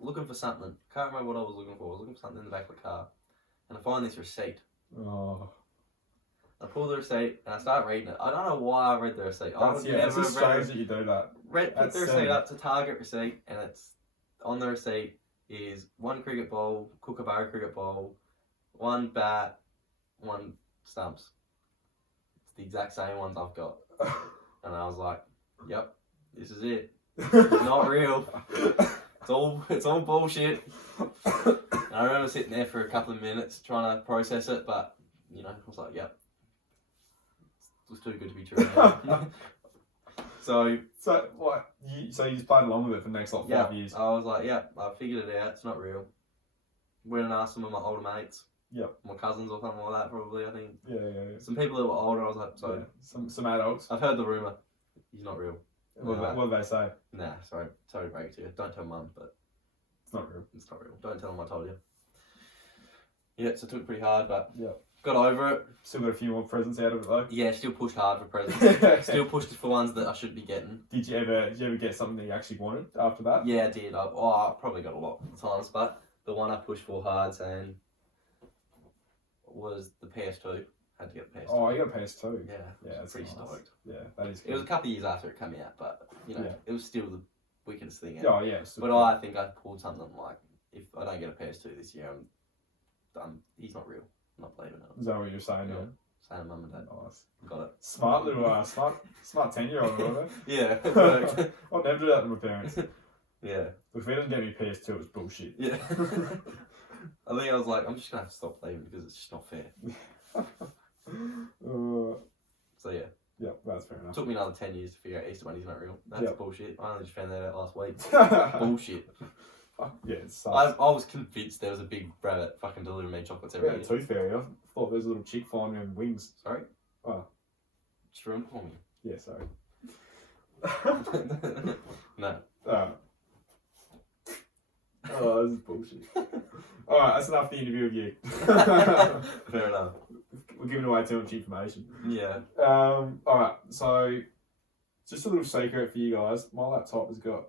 looking for something. Can't remember what I was looking for. I was looking for something in the back of the car, and I find this receipt. Oh. I pull the receipt and I start reading it. I don't know why I read the receipt. I would It's never just have strange that you do that. put That's the receipt silly. up to Target receipt, and it's on the receipt is 1 cricket ball, Kookaburra cricket ball, 1 bat, 1 stumps. It's the exact same ones I've got, and I was like, "Yep, this is it. It's not real. It's all bullshit." And I remember sitting there for a couple of minutes trying to process it, but you know, I was like, "Yep, it was too good to be true." So what? So you just played along with it for the next like 5 years. I was like, "Yep, I figured it out. It's not real." Went and asked some of my older mates. Yep. My cousins or something like that, probably. I think Yeah. some people that were older. I was like, "So Yeah. Some adults. I've heard the rumor. He's not real." What do they say? Nah, sorry to break it to you. Don't tell mum, but It's not real. it's not real. Don't tell them I told you. Yeah, so I took it pretty hard, but Yeah. got over it. Still got a few more presents out of it though. Yeah, still pushed hard for presents. Still pushed for ones that I shouldn't be getting. Did you ever get something that you actually wanted after that? Yeah, I did. I probably got a lot of times, but the one I pushed for hard saying was the PS2. Had to get the PS2. Oh, you got a PS2. Yeah, That's pretty nice. stoked. Yeah, that is. It was a Good. couple of years after it came out, but you know, Yeah. it was still the wickedest thing ever. Oh yeah. But I think I pulled something like, if I don't get a PS2 this year, he's not real. I'm not believing it. Is that what you're saying? Yeah. Yeah. Saying mum and dad. Nice. Got it. Smart little smart 10-year-old. Wasn't Yeah. it? I'll never do that to my parents. Yeah. If they didn't get me PS2, it was bullshit. Yeah. I think I was like, I'm just gonna have to stop believing because it's just not fair. So yeah, Yeah, that's fair enough. took me another 10 years to figure out Easter Bunny's not real. That's Yep. bullshit. I only just found that out last week. Bullshit. Yeah, it sucks. I was convinced there was a big rabbit fucking delivering me chocolates every Yeah, year. tooth fairy. I thought there was a little chick flying around wings. Sorry? Oh. Just room for me. Yeah, sorry. No. Oh, this is bullshit. Alright, that's enough for the interview with you. Fair enough. We're giving away too much information. Yeah. Alright, so just a little secret for you guys. My laptop has got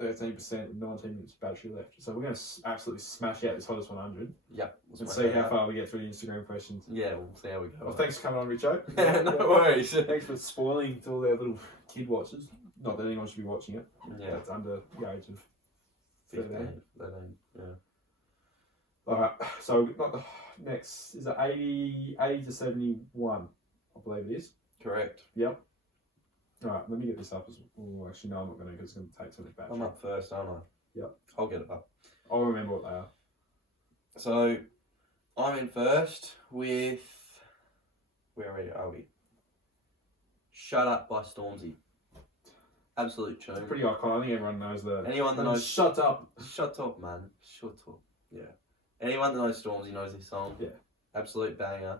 13% and 19 minutes battery left. So we're going to absolutely smash out this hottest 100 Yep. and see how far we get through the Instagram questions. Yeah, we'll see how we go. Well, thanks for coming on, Richo. No worries. Thanks for spoiling to all our little kid watchers. Not that anyone should be watching it. Yeah. It's under the age of 15. 13. Yeah. Alright, so we've got the next, is it 80 to 71, I believe it is. Correct. Yep. Alright, let me get this up as well. Actually, no, I'm not going to because it's going to take too much battery. I'm up first, aren't I? Yep. I'll get it up. I'll remember what they are. So, I'm in first with... Where are we? Shut Up by Stormzy. Absolute tune. Pretty iconic. I think everyone knows the... Anyone that knows... Shut up. Shut up, man. Shut up. Yeah. Anyone that knows Stormzy knows this song. Yeah. Absolute banger.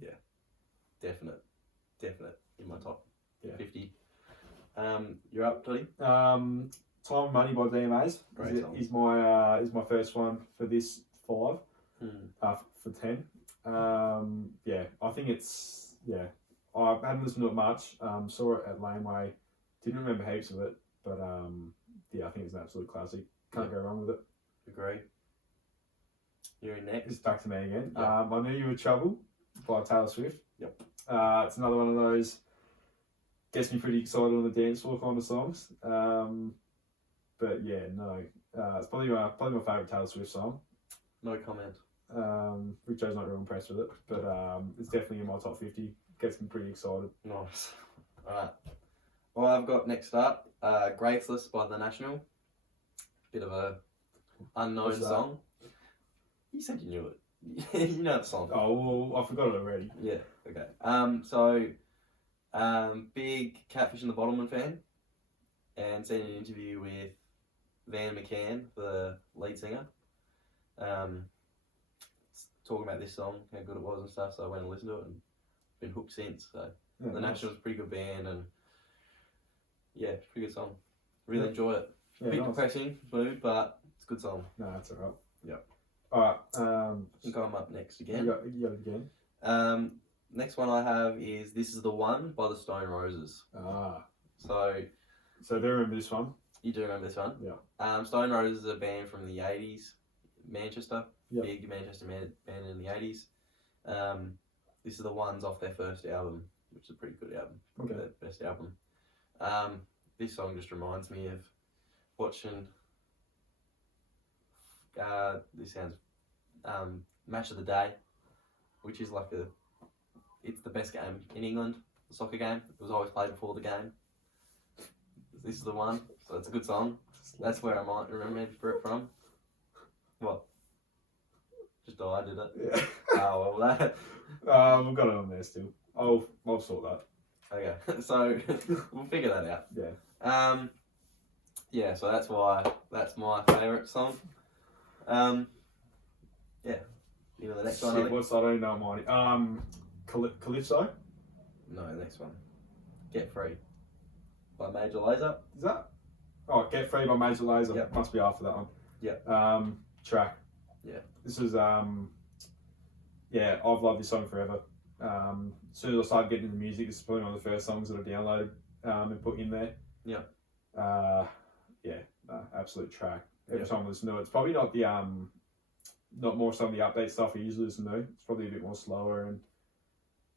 Yeah. Definite in my top 50. You're up, Toddy? Time of Money by DMAs Great song. is my first one for this 5. For 10. Yeah, I think it's... Yeah. I haven't listened to it much. Saw it at Laneway. Didn't remember heaps of it. But yeah, I think it's an absolute classic. Can't go wrong with it. Agree. You're in next. It's back to me again. Yep. I Knew You Were Trouble by Taylor Swift. Yep. It's another one of those gets me pretty excited on the dance floor kind of songs. But yeah, no. It's probably my favourite Taylor Swift song. No comment. Richo's not real impressed with it, but it's definitely in my top 50. Gets me pretty excited. Nice. Alright. Well, I've got next up Graceless by The National. Bit of a unknown song. You said you knew it. You know the song. Oh, well, I forgot it already. Yeah, okay. So, big Catfish and the Bottlemen fan, and seen an interview with Van McCann, the lead singer, talking about this song, how good it was and stuff, so I went and listened to it and been hooked since. So, Yeah, The nice. National's a pretty good band, and yeah, it's a pretty good song. Really enjoy it. Yeah, Bit nice. depressing mood, but it's a good song. No, that's alright. Yep. Alright, I think I'm up next again. you got it again. Next one I have is This Is the One by the Stone Roses. So I do remember this one. you do remember this one? Yeah. Stone Roses is a band from the 80s, Manchester. Yep. Big Manchester band in the 80s. This is the ones off their first album, which is a pretty good album. Probably their best album. This song just reminds me of watching this sounds Match of the Day, which is like it's the best game in England, the soccer game. It was always played before the game. This is the one, so it's a good song. That's where I might remember it from. What? Just I did it. Yeah. Oh well, that. I've got it on there still. I'll sort that. Okay, so we'll figure that out. Yeah. Yeah. So that's my favourite song. Yeah. You know the next one. I Shit, think? what's I don't know mine. Calypso. No, the next one. Get Free by Major Lazer. Is that? Oh, Get Free by Major Lazer. Yep. Must be after that one. Yeah. Track. Yeah. This is yeah, I've loved this song forever. As soon as I started getting into music, this is probably one of the first songs that I downloaded and put in there. Yeah. Yeah, absolute track. Every time I listen to it, it's probably not the not more some of the update stuff I usually listen to. It's probably a bit more slower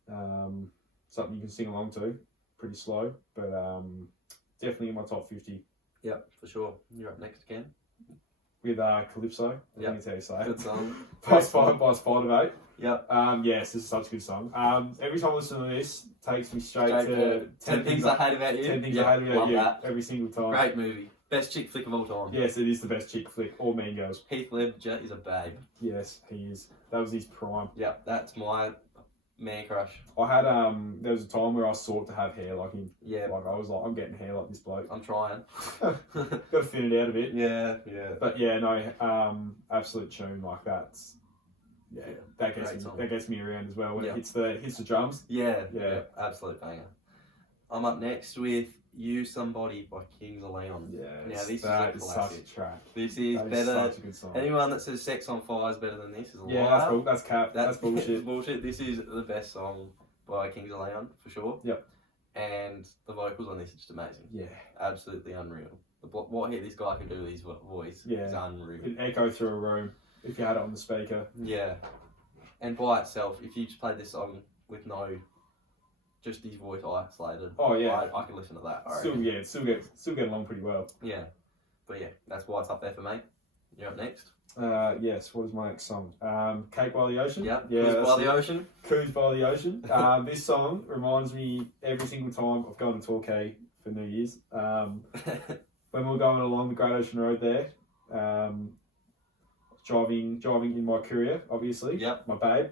and something you can sing along to. Pretty slow, but definitely in my top 50. Yeah, for sure. You're up next again. With Calypso, I think that's how you say it. Good song. by Spider-Mate. Yep. Yes, this is such a good song. Every time I listen to this, it takes me straight to 10 Things I Hate About You. 10 Things I Hate About love You. that. Every single time. Great movie. Best chick flick of all time. Yes, it is the best chick flick. All Mean Girls. Heath Ledger is a babe. Yes, he is. That was his prime. Yep, that's my man crush. I had there was a time where I sought to have hair like him. Yeah. Like I was like, I'm getting hair like this bloke. I'm trying. Got to thin it out a bit. Yeah. But yeah, no, absolute tune like that's. Yeah, that gets me around as well when it hits the drums. Yeah, absolute banger. I'm up next with You Somebody by Kings of Leon. Yeah, now this is a classic. Such a track. This is that better. Such a good song. Anyone that says Sex on Fire is better than this is a liar. Yeah, that's cool. That's cap. That's bullshit. Bullshit. This is the best song by Kings of Leon for sure. Yep. And the vocals on this are just amazing. Yeah. Absolutely unreal. What this guy can do with his voice is unreal. It echo through a room if you had it on the speaker. Yeah. And by itself, if you just played this song with just his voice isolated, oh yeah, I can listen to that. Still get along pretty well. Yeah, but yeah, that's why it's up there for me. You're up next. Yes. What is my next song? Cake by the Ocean. Yeah. Yeah. Cruise by the Ocean. Cruise by the Ocean. This song reminds me every single time I've gone to Torquay for New Year's. When we were going along the Great Ocean Road there. Driving in my courier, obviously. Yep. My babe.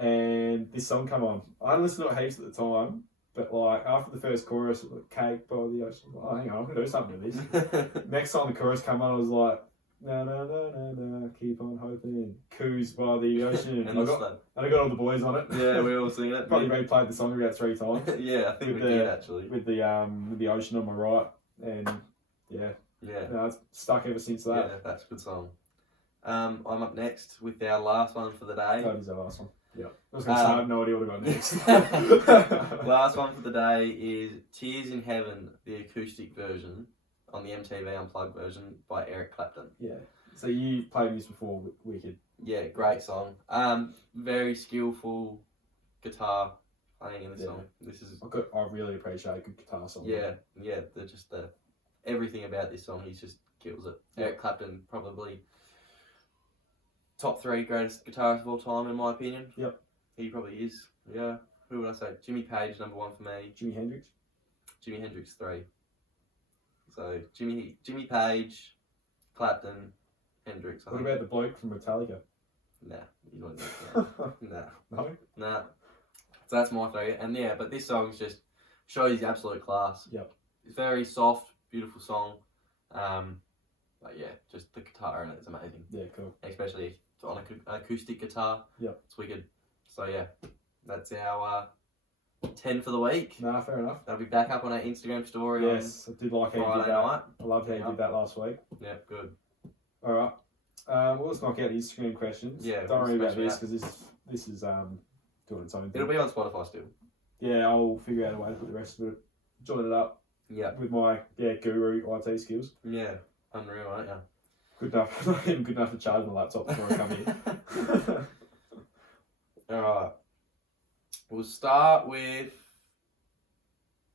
And this song come on. I hadn't listened to it heaps at the time, but like after the first chorus, Cake by the Ocean, oh, hang on, I can do something with this. Next time the chorus come on, I was like, no, keep on hoping. Cruise by the Ocean. and I got all the boys on it. Yeah, we all sing it. Probably replayed the song about 3 times. Yeah, I think we did actually. With the ocean on my right, and yeah. No, it's stuck ever since that. Yeah, that's a good song. I'm up next with our last one for the day. That is our last one. Yeah. I was going to say, I have no idea what I got next. Last one for the day is Tears in Heaven, the acoustic version, on the MTV Unplugged version by Eric Clapton. Yeah. So you played this before, Wicked. Yeah, great song. Very skillful guitar playing in the song. This is. I really appreciate a good guitar song. Yeah. The everything about this song, he just kills it. Yeah. Eric Clapton probably top 3 greatest guitarists of all time, in my opinion. Yep. He probably is. Yeah. Who would I say? Jimmy Page, number 1 for me. Jimi Hendrix. Jimi Hendrix 3. So Jimmy Page, Clapton, Hendrix. What about the bloke from Metallica? Nah, you don't know. Nah. No. Nah. So that's my 3. And yeah, but this song just shows his absolute class. Yep. It's very soft, beautiful song. But yeah, just the guitar in it is amazing. Yeah, cool. Especially on an acoustic guitar. Yep. It's wicked. So yeah, that's our 10 for the week. Nah, fair enough. That'll be back up on our Instagram story. Yes, I did like how you did Friday that. night. I loved how you did that last week. Yeah, good. All right. Well, let's knock out the Instagram questions. Yeah, don't worry about smash this because this is doing its own thing. It'll be on Spotify still. Yeah, I'll figure out a way to put the rest of it, join it up. Yeah. With my guru IT skills. Yeah, unreal, aren't you? Good enough. Not even good enough to charge my laptop before I come in. All right. We'll start with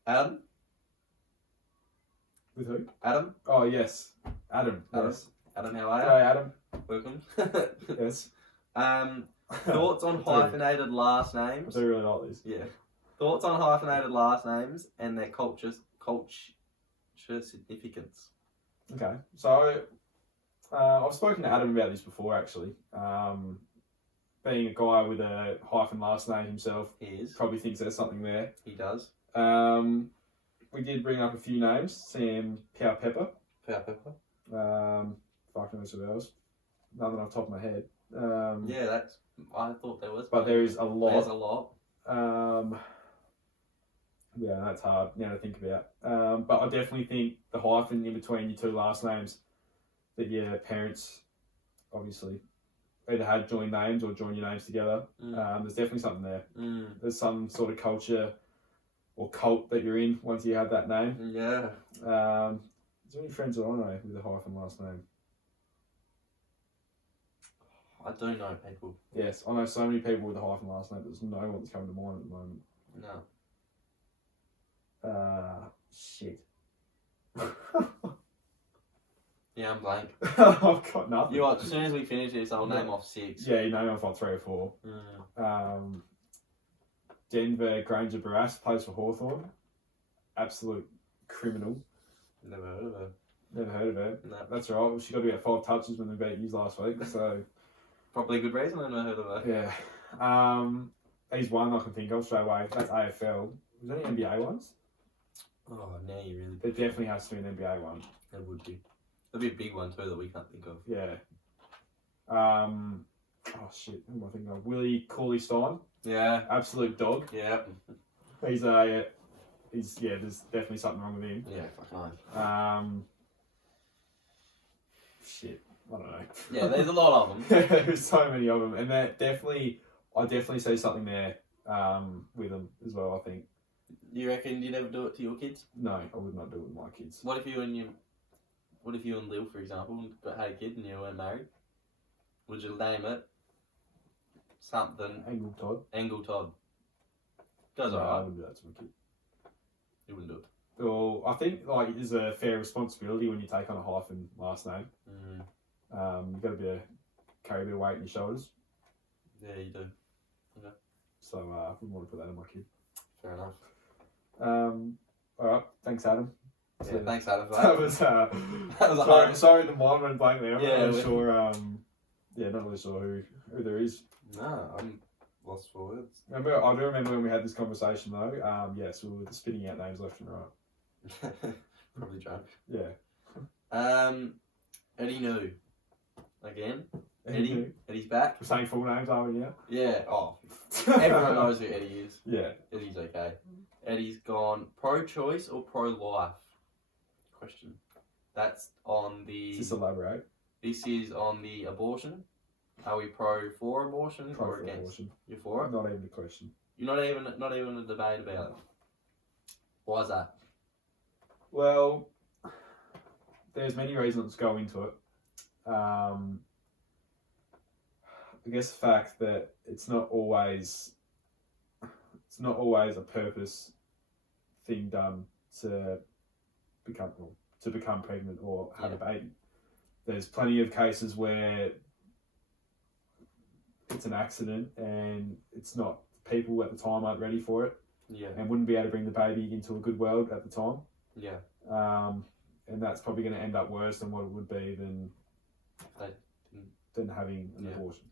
Adam. With who? Adam. Oh yes, Adam. Adam. Yes. Adam, how are you? Hi, Adam. Welcome. Yes. Thoughts on hyphenated last I names? do really like this. Yeah. Thoughts on hyphenated last names and their culture significance. Okay, so I've spoken to Adam about this before actually. Being a guy with a hyphen last name himself, He is. probably thinks there's something there. He does. We did bring up a few names. Sam Power Pepper. Pepper. Fucking knows what else. Nothing off the top of my head. Yeah, that's. I thought there was. But there is a lot. There's a lot. Yeah, that's hard now to think about. But I definitely think the hyphen in between your 2 last names that your parents obviously either had joined names or joined your names together. There's definitely something there. There's some sort of culture or cult that you're in once you have that name. Yeah. Is there any friends that I know with a hyphen last name? I do know people. Yes, I know so many people with a hyphen last name, but there's no one that's coming to mind at the moment. No. Shit. Yeah, I'm blank. I've got nothing. You know what, as soon as we finish this, I'll name off 6. Yeah, you name off like 3 or 4. Denver Granger Barras plays for Hawthorn. Absolute criminal. Never heard of her. Never heard of her. No. That's right. Well, she got about 5 touches when they beat you last week. So Probably a good reason I never heard of her. yeah. He's one I can think of straight away. That's AFL. Was there any NBA ones? Oh, now you really. There definitely has to be an NBA one. There would be. There'd be a big one too that we can't think of. Yeah. Oh shit. Who am I thinking of? Willie Cauley-Stein. Yeah. Absolute dog. Yeah. There's definitely something wrong with him. Yeah, fucking Shit, I don't know. Yeah, there's a lot of them. There's so many of them, and I definitely see something there with them as well. I think. You reckon you never do it to your kids? No, I would not do it with my kids. What if you and Lil, for example, had a kid and you weren't married? Would you name it something? Angle Todd. Angle Todd. Goes No, I alright. wouldn't do that to my kid. You wouldn't do it. Well, I think like there's a fair responsibility when you take on a hyphen last name. You've got to carry a bit of weight on your shoulders. Yeah, you do. So I wouldn't want to put that on my kid. Fair enough. All right, thanks, Adam. Yeah, thanks, Adam, for That that. was That was a hard. sorry, the mind went blank there. I'm Yeah, not really sure. Not really sure who there is. No, I'm lost for words. I do remember when we had this conversation though. Yes, we were spitting out names left and right. Probably drunk. Yeah. Eddie New. Again. Eddie. Eddie's back. We're saying full names, are we? Yeah. Yeah. Oh, everyone knows who Eddie is. Yeah. Eddie's okay. Eddie's gone pro-choice or pro-life? Question. That's on the. Just elaborate. This is on the abortion. Are we for abortion Pro or for against? abortion. You're for it. Not even a question. You're not even a debate about it. Why is that? Well, there's many reasons go into it. I guess the fact that it's not always a purpose thing done to become pregnant or have a baby. There's plenty of cases where it's an accident and it's not, people at the time aren't ready for it Yeah. and wouldn't be able to bring the baby into a good world at the time. Yeah. And that's probably going to end up worse than what it would be than having an abortion.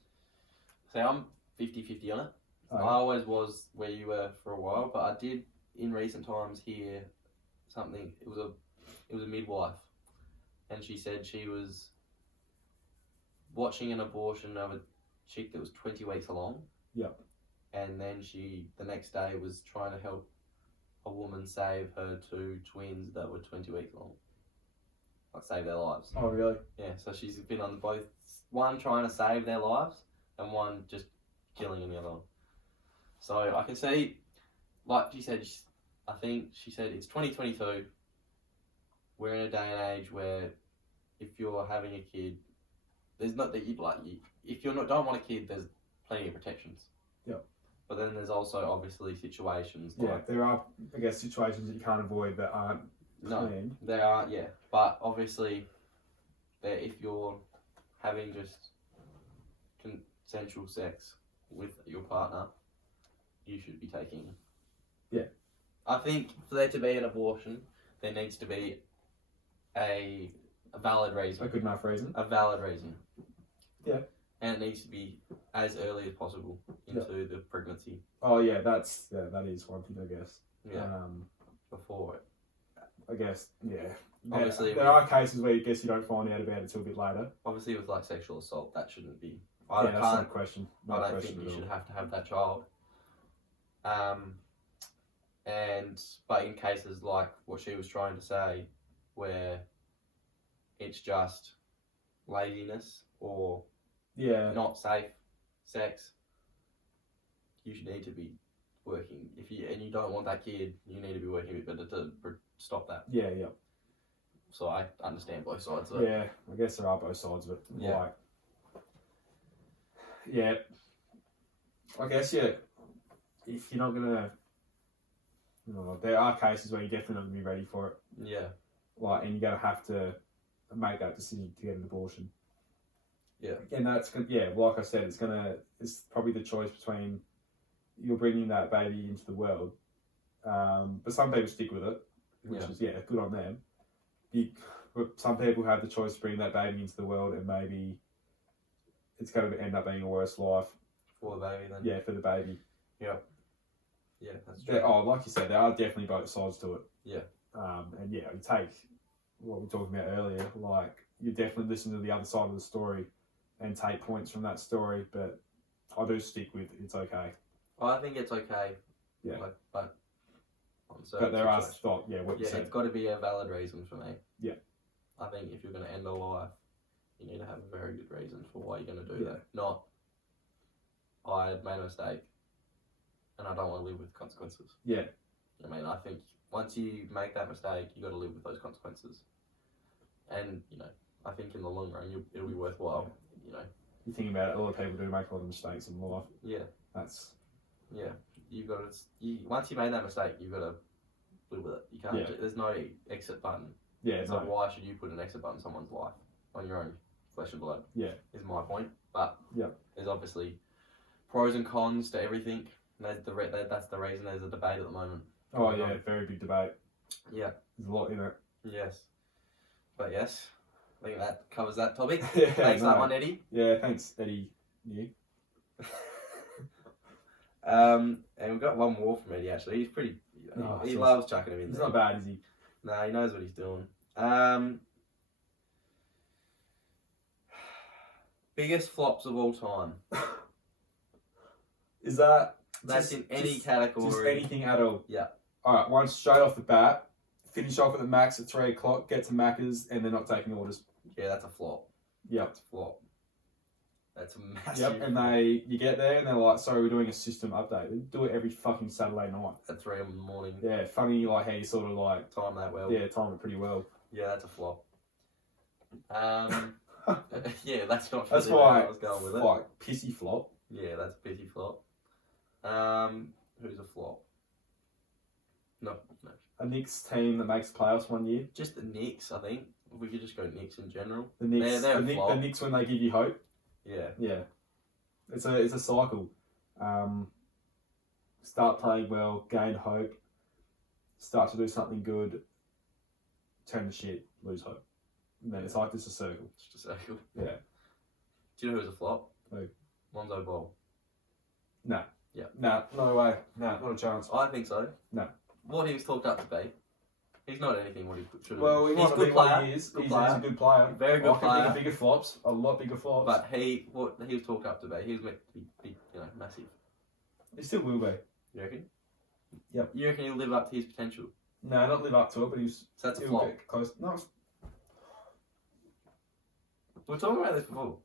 So I'm 50-50 on it. Oh. I always was where you were for a while, but I did in recent times hear something. It was a midwife, and she said she was watching an abortion of a chick that was 20 weeks along. Yep. And then she the next day was trying to help a woman save her 2 twins that were 20 weeks long. Like save their lives. Oh really? Yeah. So she's been on both, one trying to save their lives and one just killing the other one. So I can see, like she said, I think she said it's 2022. We're in a day and age where if you're having a kid, there's not that if you're not don't want a kid, there's plenty of protections. Yep. But then there's also obviously situations. Yeah, there are, I guess, situations that you can't avoid that aren't planned. No, there are, yeah. But obviously, if you're having just consensual sex with your partner, you should be taking. Yeah. I think for there to be an abortion, there needs to be a valid reason. A good enough reason. A valid reason. Yeah. And it needs to be as early as possible into the pregnancy. Oh yeah, that is one thing, I guess. Yeah. Before it. I guess, yeah. Obviously, there are cases where you don't find out about it until a bit later. Obviously, with like sexual assault, that shouldn't be. That's not a question. I don't think you should have to have that child. But in cases like what she was trying to say, where it's just laziness or not safe sex, you should need to be working. If you don't want that kid, you need to be working a bit better to stop that. Yeah. So I understand both sides of it. Yeah, I guess there are both sides of it. Yeah. Like, yeah. I guess, yeah, if you're not going to, there are cases where you're definitely not going to be ready for it. Yeah. Like, and you're going to have to make that decision to get an abortion. Yeah. And that's, like I said, it's probably the choice between you're bringing that baby into the world. But some people stick with it, which is, good on them. But some people have the choice to bring that baby into the world and maybe it's going to end up being a worse life. For the baby then? Yeah, for the baby. Yeah. Yeah, that's true. Like you said, there are definitely both sides to it. Yeah. And you take what we were talking about earlier, like you definitely listen to the other side of the story and take points from that story, but I do stick with it's okay. I think it's okay. Yeah. But there are what you said. It's got to be a valid reason for me. Yeah. I think if you're going to end a life, you need to have a very good reason for why you're going to do that. Not, I made a mistake and I don't want to live with consequences. Yeah. I mean, I think once you make that mistake, you got to live with those consequences. And, I think in the long run, it'll be worthwhile, You think about it, a lot of people do make a lot of mistakes in life. Yeah. Yeah. You've got to, once you made that mistake, you've got to live with it. You can't, there's no exit button. Yeah, so why should you put an exit button in someone's life on your own flesh and blood? Yeah. Is my point. But there's obviously pros and cons to everything. That's the reason there's a debate at the moment. Oh yeah, very big debate. Yeah. There's a lot in it. Yes. But yes, I think that covers that topic. Yeah, thanks for that one, Eddie. Yeah, thanks, Eddie. You. And we've got one more from Eddie actually. He's pretty. He loves chucking him in. He's there. not bad, is he? No, he knows what he's doing. Biggest flops of all time. Is that? That's in any category. Just anything at all. Yeah. All right, one straight off the bat. Finish off at the max at 3 o'clock. Get to Macca's and they're not taking orders. Yeah, that's a flop. Yep. That's a flop. That's a massive. Yep. And you get there and they're like, "Sorry, we're doing a system update." They do it every fucking Saturday night. At 3 in the morning. Yeah, funny like how you sort of like time that well. Yeah, time it pretty well. Yeah, that's a flop. Yeah, that's not. That's really why I was going with it. Like pissy flop. Yeah, that's a pissy flop. Who's a flop? No. A Knicks team that makes playoffs one year. Just the Knicks, I think. We could just go Knicks in general. The Knicks, they're the Knicks when they give you hope. Yeah. Yeah. It's a cycle. Start playing well, gain hope, start to do something good, turn to shit, lose hope. And then it's like just a circle. It's just a circle. Yeah. Do you know who's a flop? Who? Lonzo Ball. No. Yeah. No, no way. No, not a chance. I think so. No. What he was talked up to be. He's not anything what he should have Well, been. he He's a good player. He's He's a good player. Very good player. Bigger flops, a lot bigger flops. But what he was talked up to be, he was meant to be big, massive. He still will be. You reckon? Yep. You reckon he'll live up to his potential? No, not live up to it, but So that's a he'll flop. get close. No, We were talking about this before.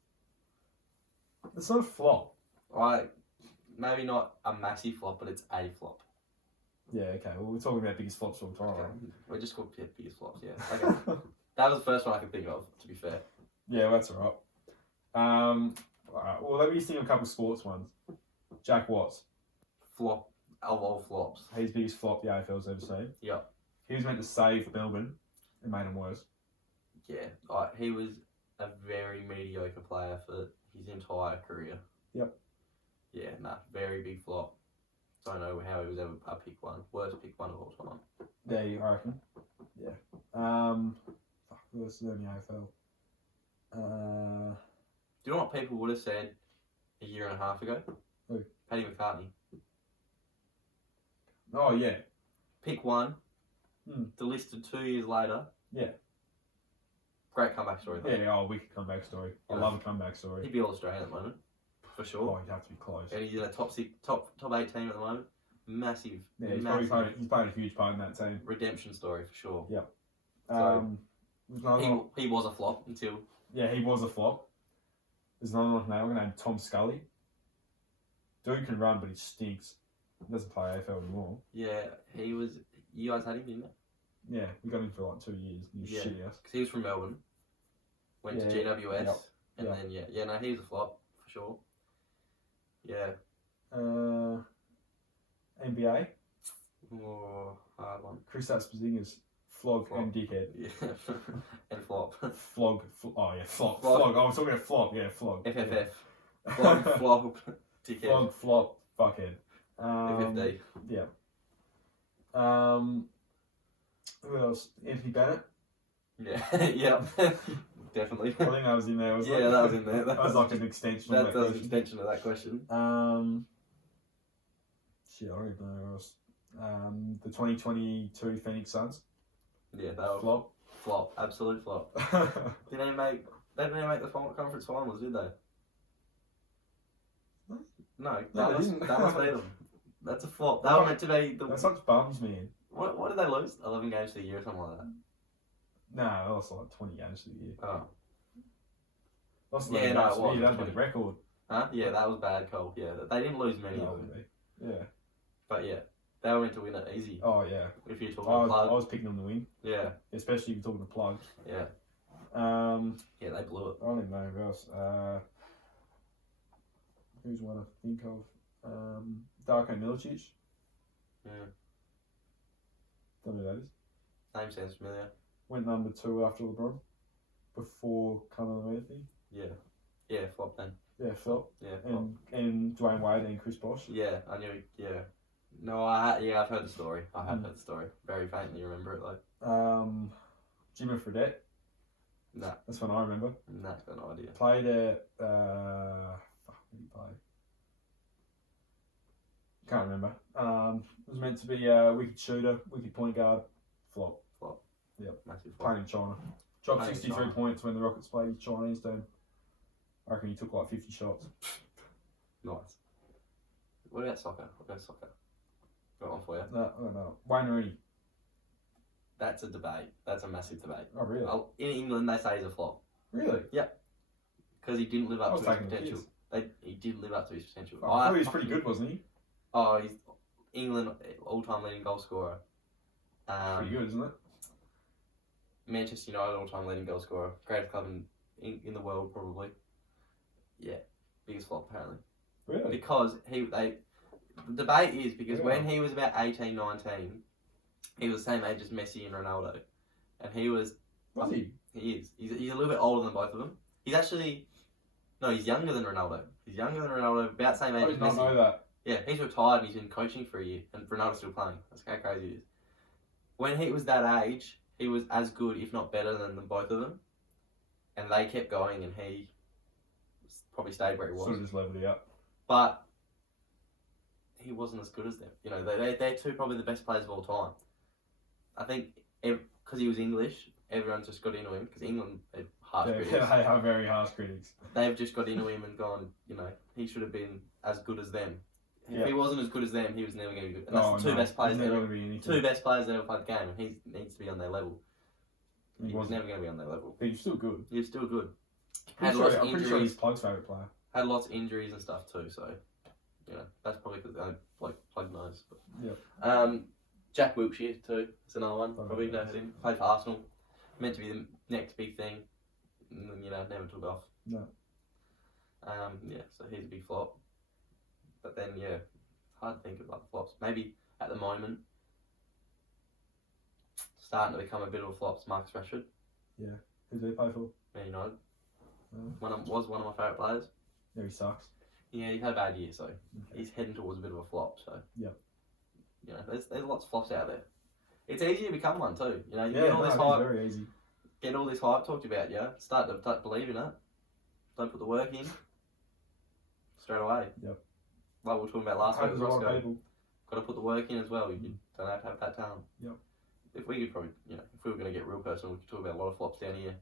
it's not a flop. Maybe not a massive flop, but it's a flop. Yeah, okay. Well, we're talking about biggest flops all the time, Okay. right? We're just called biggest flops, yeah. Okay. That was the first one I could think of, to be fair. Yeah, well, that's alright. Alright, well, let me just think of a couple of sports ones. Jack Watts. Flop of all flops. He's biggest flop the AFL's ever seen. Yep. He was meant to save Melbourne and made him worse. Yeah. He was a very mediocre player for his entire career. Yep. Yeah, very big flop. Don't know how he was ever a pick one. Worst pick one of all time. There you reckon. Yeah. Fuck, who else is in the AFL? Do you know what people would have said a year and a half ago? Who? Paddy McCartney. Oh, yeah. Pick one. Hmm. Delisted 2 years later. Yeah. Great comeback story though. Yeah, wicked comeback story. I Yeah. love a comeback story. He'd be all Australian at the moment. For sure. Oh, you'd have to be close. And he's in a top 8 team at the moment. Massive. Yeah, he's massive played a huge part in that team. redemption story for sure. There's another one. He was a flop until Yeah, he was a flop. There's another one now named Tom Scully. Dude can run, but he stinks. He doesn't play AFL anymore. he was. You guys had him, didn't you? Yeah, we got him for like 2 years. He was shit house. Because he was from Melbourne. Went to GWS. Yep. And Yep. then, no, he was a flop for sure. Yeah. NBA. Oh, hard one. Kristaps Porzingis. Flog Flop. and dickhead. Yeah. And flop. Flog. Oh yeah, flop. Flog. Flog. I was talking about flop. Yeah, flog. FFF. Yeah. Flop. Dickhead. Flog, flop, fuckhead. FFD. Yeah. Who else? Anthony Bennett. Yeah. Yep. Definitely. I think that was in there. Wasn't it? That was in there. That was like an extension. That of was an question. extension of that question. Shit, I don't even know who else. The 2022 Phoenix Suns. Yeah, that was Flop. flop. Absolute flop. They didn't make the conference finals, did they? No, No, they didn't. that must be them. That's a flop. They were meant to be the. That such bums me in. What did they lose? 11 games for the year or something like that. No, they lost like 20 games for the year. Oh. Lost Yeah, 11 no, games it for the year. was That'd be 20. the record. Huh? Yeah, that was bad, Cole. Yeah, they didn't lose many That of would them. be. Yeah. But yeah, they were meant to win it easy. Oh, yeah. If you're I talking plug. was picking them to win, Yeah, especially if you're talking to plug. yeah. Yeah, they blew it. I don't even know who else. Who's one I think of? Darko Milicic. Yeah. Don't know who that is. Name sounds familiar. Went number 2 after LeBron. Before Carmelo Anthony. Yeah. Yeah, flop then. Yeah, flop. Yeah, flop. And Dwayne Wade and Chris Bosh. Yeah, I knew. Yeah. No, I've heard the story. I have heard the story. Very faintly remember it though. Jimmy Fredette. Nah, That's one I remember. got no idea. Played at fuck, where did he play? Can't remember. Was meant to be a wicked shooter, wicked point guard. Flop. Yep. Massive flop. Playing in China. Dropped Playing in 63 China. points when the Rockets played his Chinese team. I reckon he took like 50 shots. Nice. What about soccer? What about soccer? Got one for you. No, I don't know. Wayne Rooney. That's a debate. That's a massive debate. Oh, really? In England, they say he's a flop Really? because he didn't live I up was to his taking the potential. piss. He didn't live up to his potential. Oh, I thought he was pretty good, wasn't he? Oh, he's England all-time leading goal scorer. Pretty good, isn't it? Manchester United all-time leading goal scorer. Greatest club in the world, probably. Yeah, biggest flop apparently. Really? Because the debate is because Yeah. when he was about 18, 19, he was the same age as Messi and Ronaldo, and he was. Was he? He is. He's a little bit older than both of them. He's actually No, he's younger than Ronaldo. He's younger than Ronaldo, about the same age I as did not Messi. know that. Yeah, he's retired and he's been coaching for a year, and Ronaldo's still playing. That's how crazy it is. When he was that age, he was as good, if not better, than both of them. And they kept going, and he probably stayed where he was. Sort of just leveled it up. But he wasn't as good as them. You know, they're two probably the best players of all time. I think because he was English, everyone just got into him. Because England, they're harsh critics. They are very harsh critics. They've just got into him and gone, you know, he should have been as good as them. If he wasn't as good as them, he was never going to be good. And that's the two best players ever. Two best players that ever played the game, and he needs to be on their level. He was never going to be on their level. But he's still good. He was still good. I'm pretty sure he's Plug's favourite player. Had lots of injuries and stuff too, so you know that's probably because Plug knows. Yeah. Jack Wilshere too. That's another one. Probably know him. Played for Arsenal. Meant to be the next big thing, and then, you know, never took off. No. Yeah, so he's a big flop. But then yeah, it's hard to think of other flops. Maybe at the moment, starting to become a bit of a flop. Marcus Rashford. Yeah. Who's he play for? Man United. Was one of my favourite players. Yeah, he sucks. Yeah, he's had a bad year, so he's heading towards a bit of a flop. So yeah, you know, there's lots of flops out there. It's easy to become one too. You know, you yeah, get all this hype. Very easy. Get all this hype talked about. Yeah, start to believe in it. Don't put the work in. Straight away. Yep. Like we were talking about last week with Roscoe. Got to put the work in as well. You don't have to have that talent. Yep. If we could probably, you know, if we were going to get real personal, we could talk about a lot of flops down here.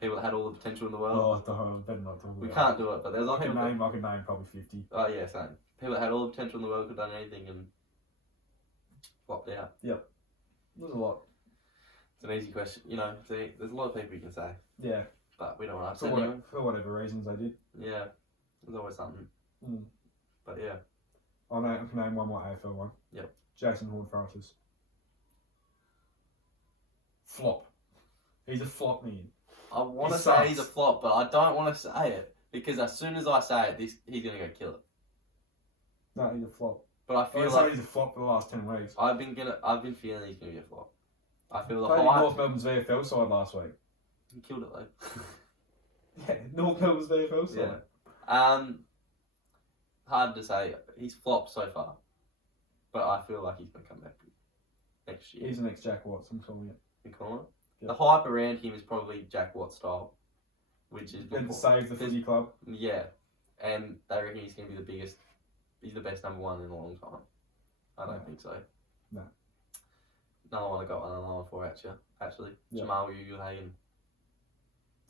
People that had all the potential in the world. Oh, better not talk about we can't do it, but there's I can name probably 50. Oh yeah, same. People that had all the potential in the world could have done anything and flopped out. Yep. There's a lot. It's an easy question. You know, see, there's a lot of people you can say. Yeah. But we don't want to upset anyone. For whatever reasons they did. Yeah. There's always something. But yeah. I can name one more AFL one. Yep. Jason Horne-Francis. Flop. He's a flop, man. I want to say he's a flop, but I don't want to say it because as soon as I say it, he's going to go kill it. No, he's a flop. But I feel like he's a flop for the last 10 weeks. I've been feeling he's going to be a flop. I feel the hype. hype. North Melbourne's VFL side last week. He killed it though. Yeah, North Melbourne's VFL side. Yeah. Hard to say. He's flopped so far, but I feel like he's going to come back next year. He's the next Jack Watts, I'm calling it. You call it? Yep. The hype around him is probably Jack Watt style, which is then save the footy club. Yeah, and they reckon he's going to be the biggest. He's the best number one in a long time. I don't think so. No. Another one I got another one for actually. Yep. Jamal Ugle-Hagan.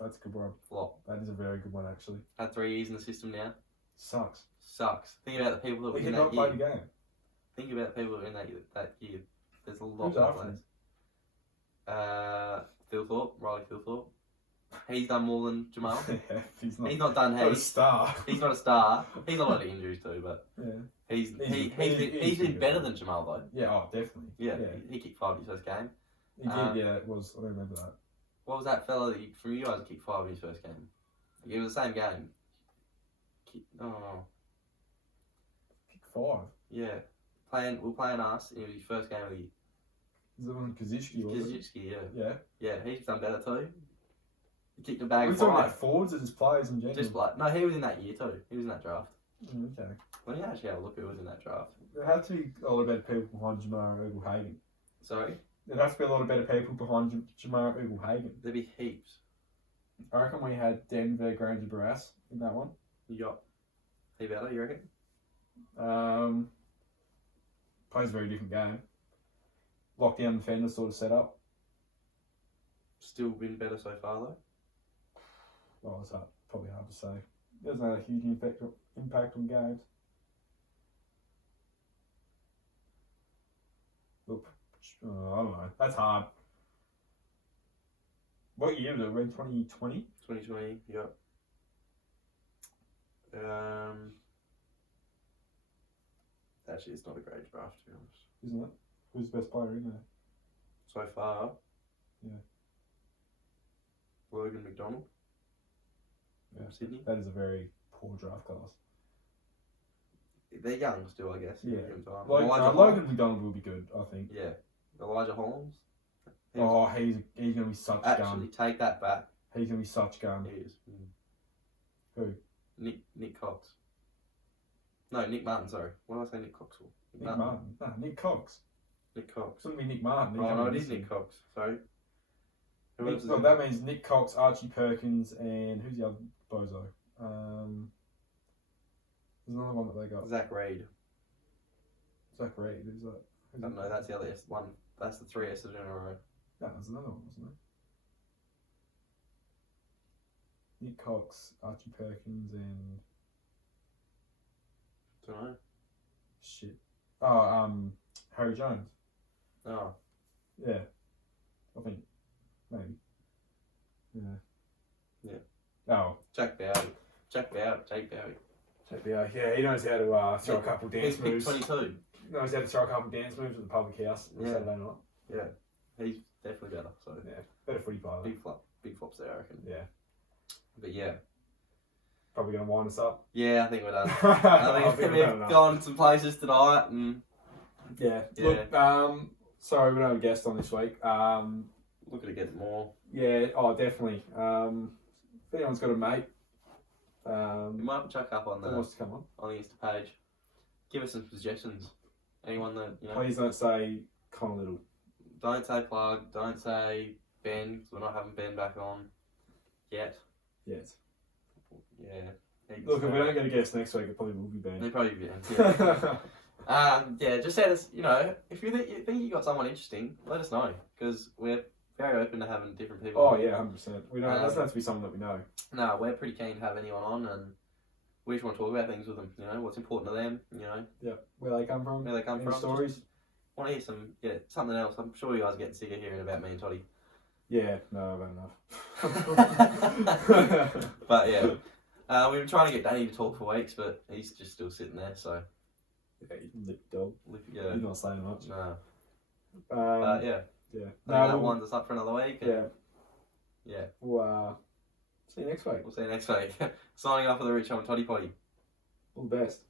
That's a good one. Flop. That is a very good one actually. Had 3 years in the system now. Sucks. Think about the people that were in that year. He cannot play the game. Think about the people that were in that year. There's a lot Who's of after players. him? Riley Philthorpe. He's done more than Jamal. Yeah, he's not done not a star. He's not a star. He's got a lot of injuries too, but yeah. He's been better than Jamal though. Yeah, oh definitely. Yeah. He kicked 5 in his first game. He did, yeah, it was. I don't remember that. What was that fella from you guys that kicked 5 in his first game? It was the same game. Kicked 5. Yeah. We're playing us. It was his first game of the year. Is that one Kaczynski, was it? Kaczynski, yeah. Yeah. Yeah, he's done better too. He kicked a bag We're of talking 5. about forwards as players in general. No, he was in that year too. He was in that draft. Okay. Let me actually have a look who was in that draft. There have to be a lot of better people behind Jamara Ugle-Hagan. Sorry? There has to be a lot of better people behind Jamara Ugle-Hagan. There'd be heaps. I reckon we had Denver Granger Barras in that one. You got he better, you reckon? Plays a very different game. Lockdown defender sort of setup. Still been better so far though. Well, it's probably hard to say. He doesn't have a huge impact on games. Look, I don't know. That's hard. What year was it? Around 2020? 2020, yep. Actually, it's not a great draft to be honest. Isn't it? Who's the best player in there? So far? Yeah. Logan McDonald. Yeah. Sydney. That is a very poor draft class. They're young still, I guess. Yeah. Logan McDonald will be good, I think. Yeah. Elijah Holmes. He's going to be such gun. Actually, take that back. He's going to be such gun. He is. Who? Nick Cox. No, Nick Martin. Sorry. What did I say? Nick Cox for? Nick Martin. No, Nick Cox. Nick Cox. It wouldn't be Nick Martin. Oh no, it is Nick Cox. Sorry. Who else is Well, in that means Nick Cox, Archie Perkins, and who's the other bozo? There's another one that they got. Zach Reed. Zach Reed. Who's that? I don't know. That's the other one. That's the 3 S's in a row. No, there's another one, wasn't there? Nick Cox, Archie Perkins, and Don't know. shit. Oh, Harry Jones. Oh. Yeah, I think maybe. Yeah. Yeah. Oh, Jack Bowie. Jake Bowie. check the yeah. He knows how to throw a couple dance He's picked moves. 22. Knows how to throw a couple dance moves at the public house on Yeah. Saturday night. Yeah. He's definitely better. So Yeah, better footy player. big flops there, I reckon. Yeah, But yeah. probably gonna wind us up. Yeah, I think we're done. I I think we've gone some places tonight and Yeah. Yeah. Look, sorry we don't have a guest on this week. looking to get more. Yeah. Oh, definitely. If anyone's got a mate, We might chuck up on that the wants to come on, Insta page. Give us some suggestions. Anyone that please don't say Connor Little. Don't say plug. Don't say Ben, because we're not having Ben back on yet. Yes. Yeah. Look, if we don't get a guest next week, it probably will be They Ben. probably Ben. Yeah. Just send us. If you think you got someone interesting, let us know, because we're very open to having different people. Oh yeah, 100%. We don't. It doesn't have to be someone that we know. No, we're pretty keen to have anyone on, and we just want to talk about things with them. What's important to them. Yeah. Where they come from. Where they come Any from. stories. Want to hear something else. I'm sure you guys are getting sick of hearing about me and Toddy. Yeah. No, about enough. But yeah, we've been trying to get Danny to talk for weeks, but he's just still sitting there. So Yeah, you lip dog. yeah, He's not saying much. no. Yeah. Yeah, Yeah. that winds us up for another week. And Yeah. Yeah. We'll see you next week. We'll see you next week. Signing off for the Richo Toddy Poddy. All the best.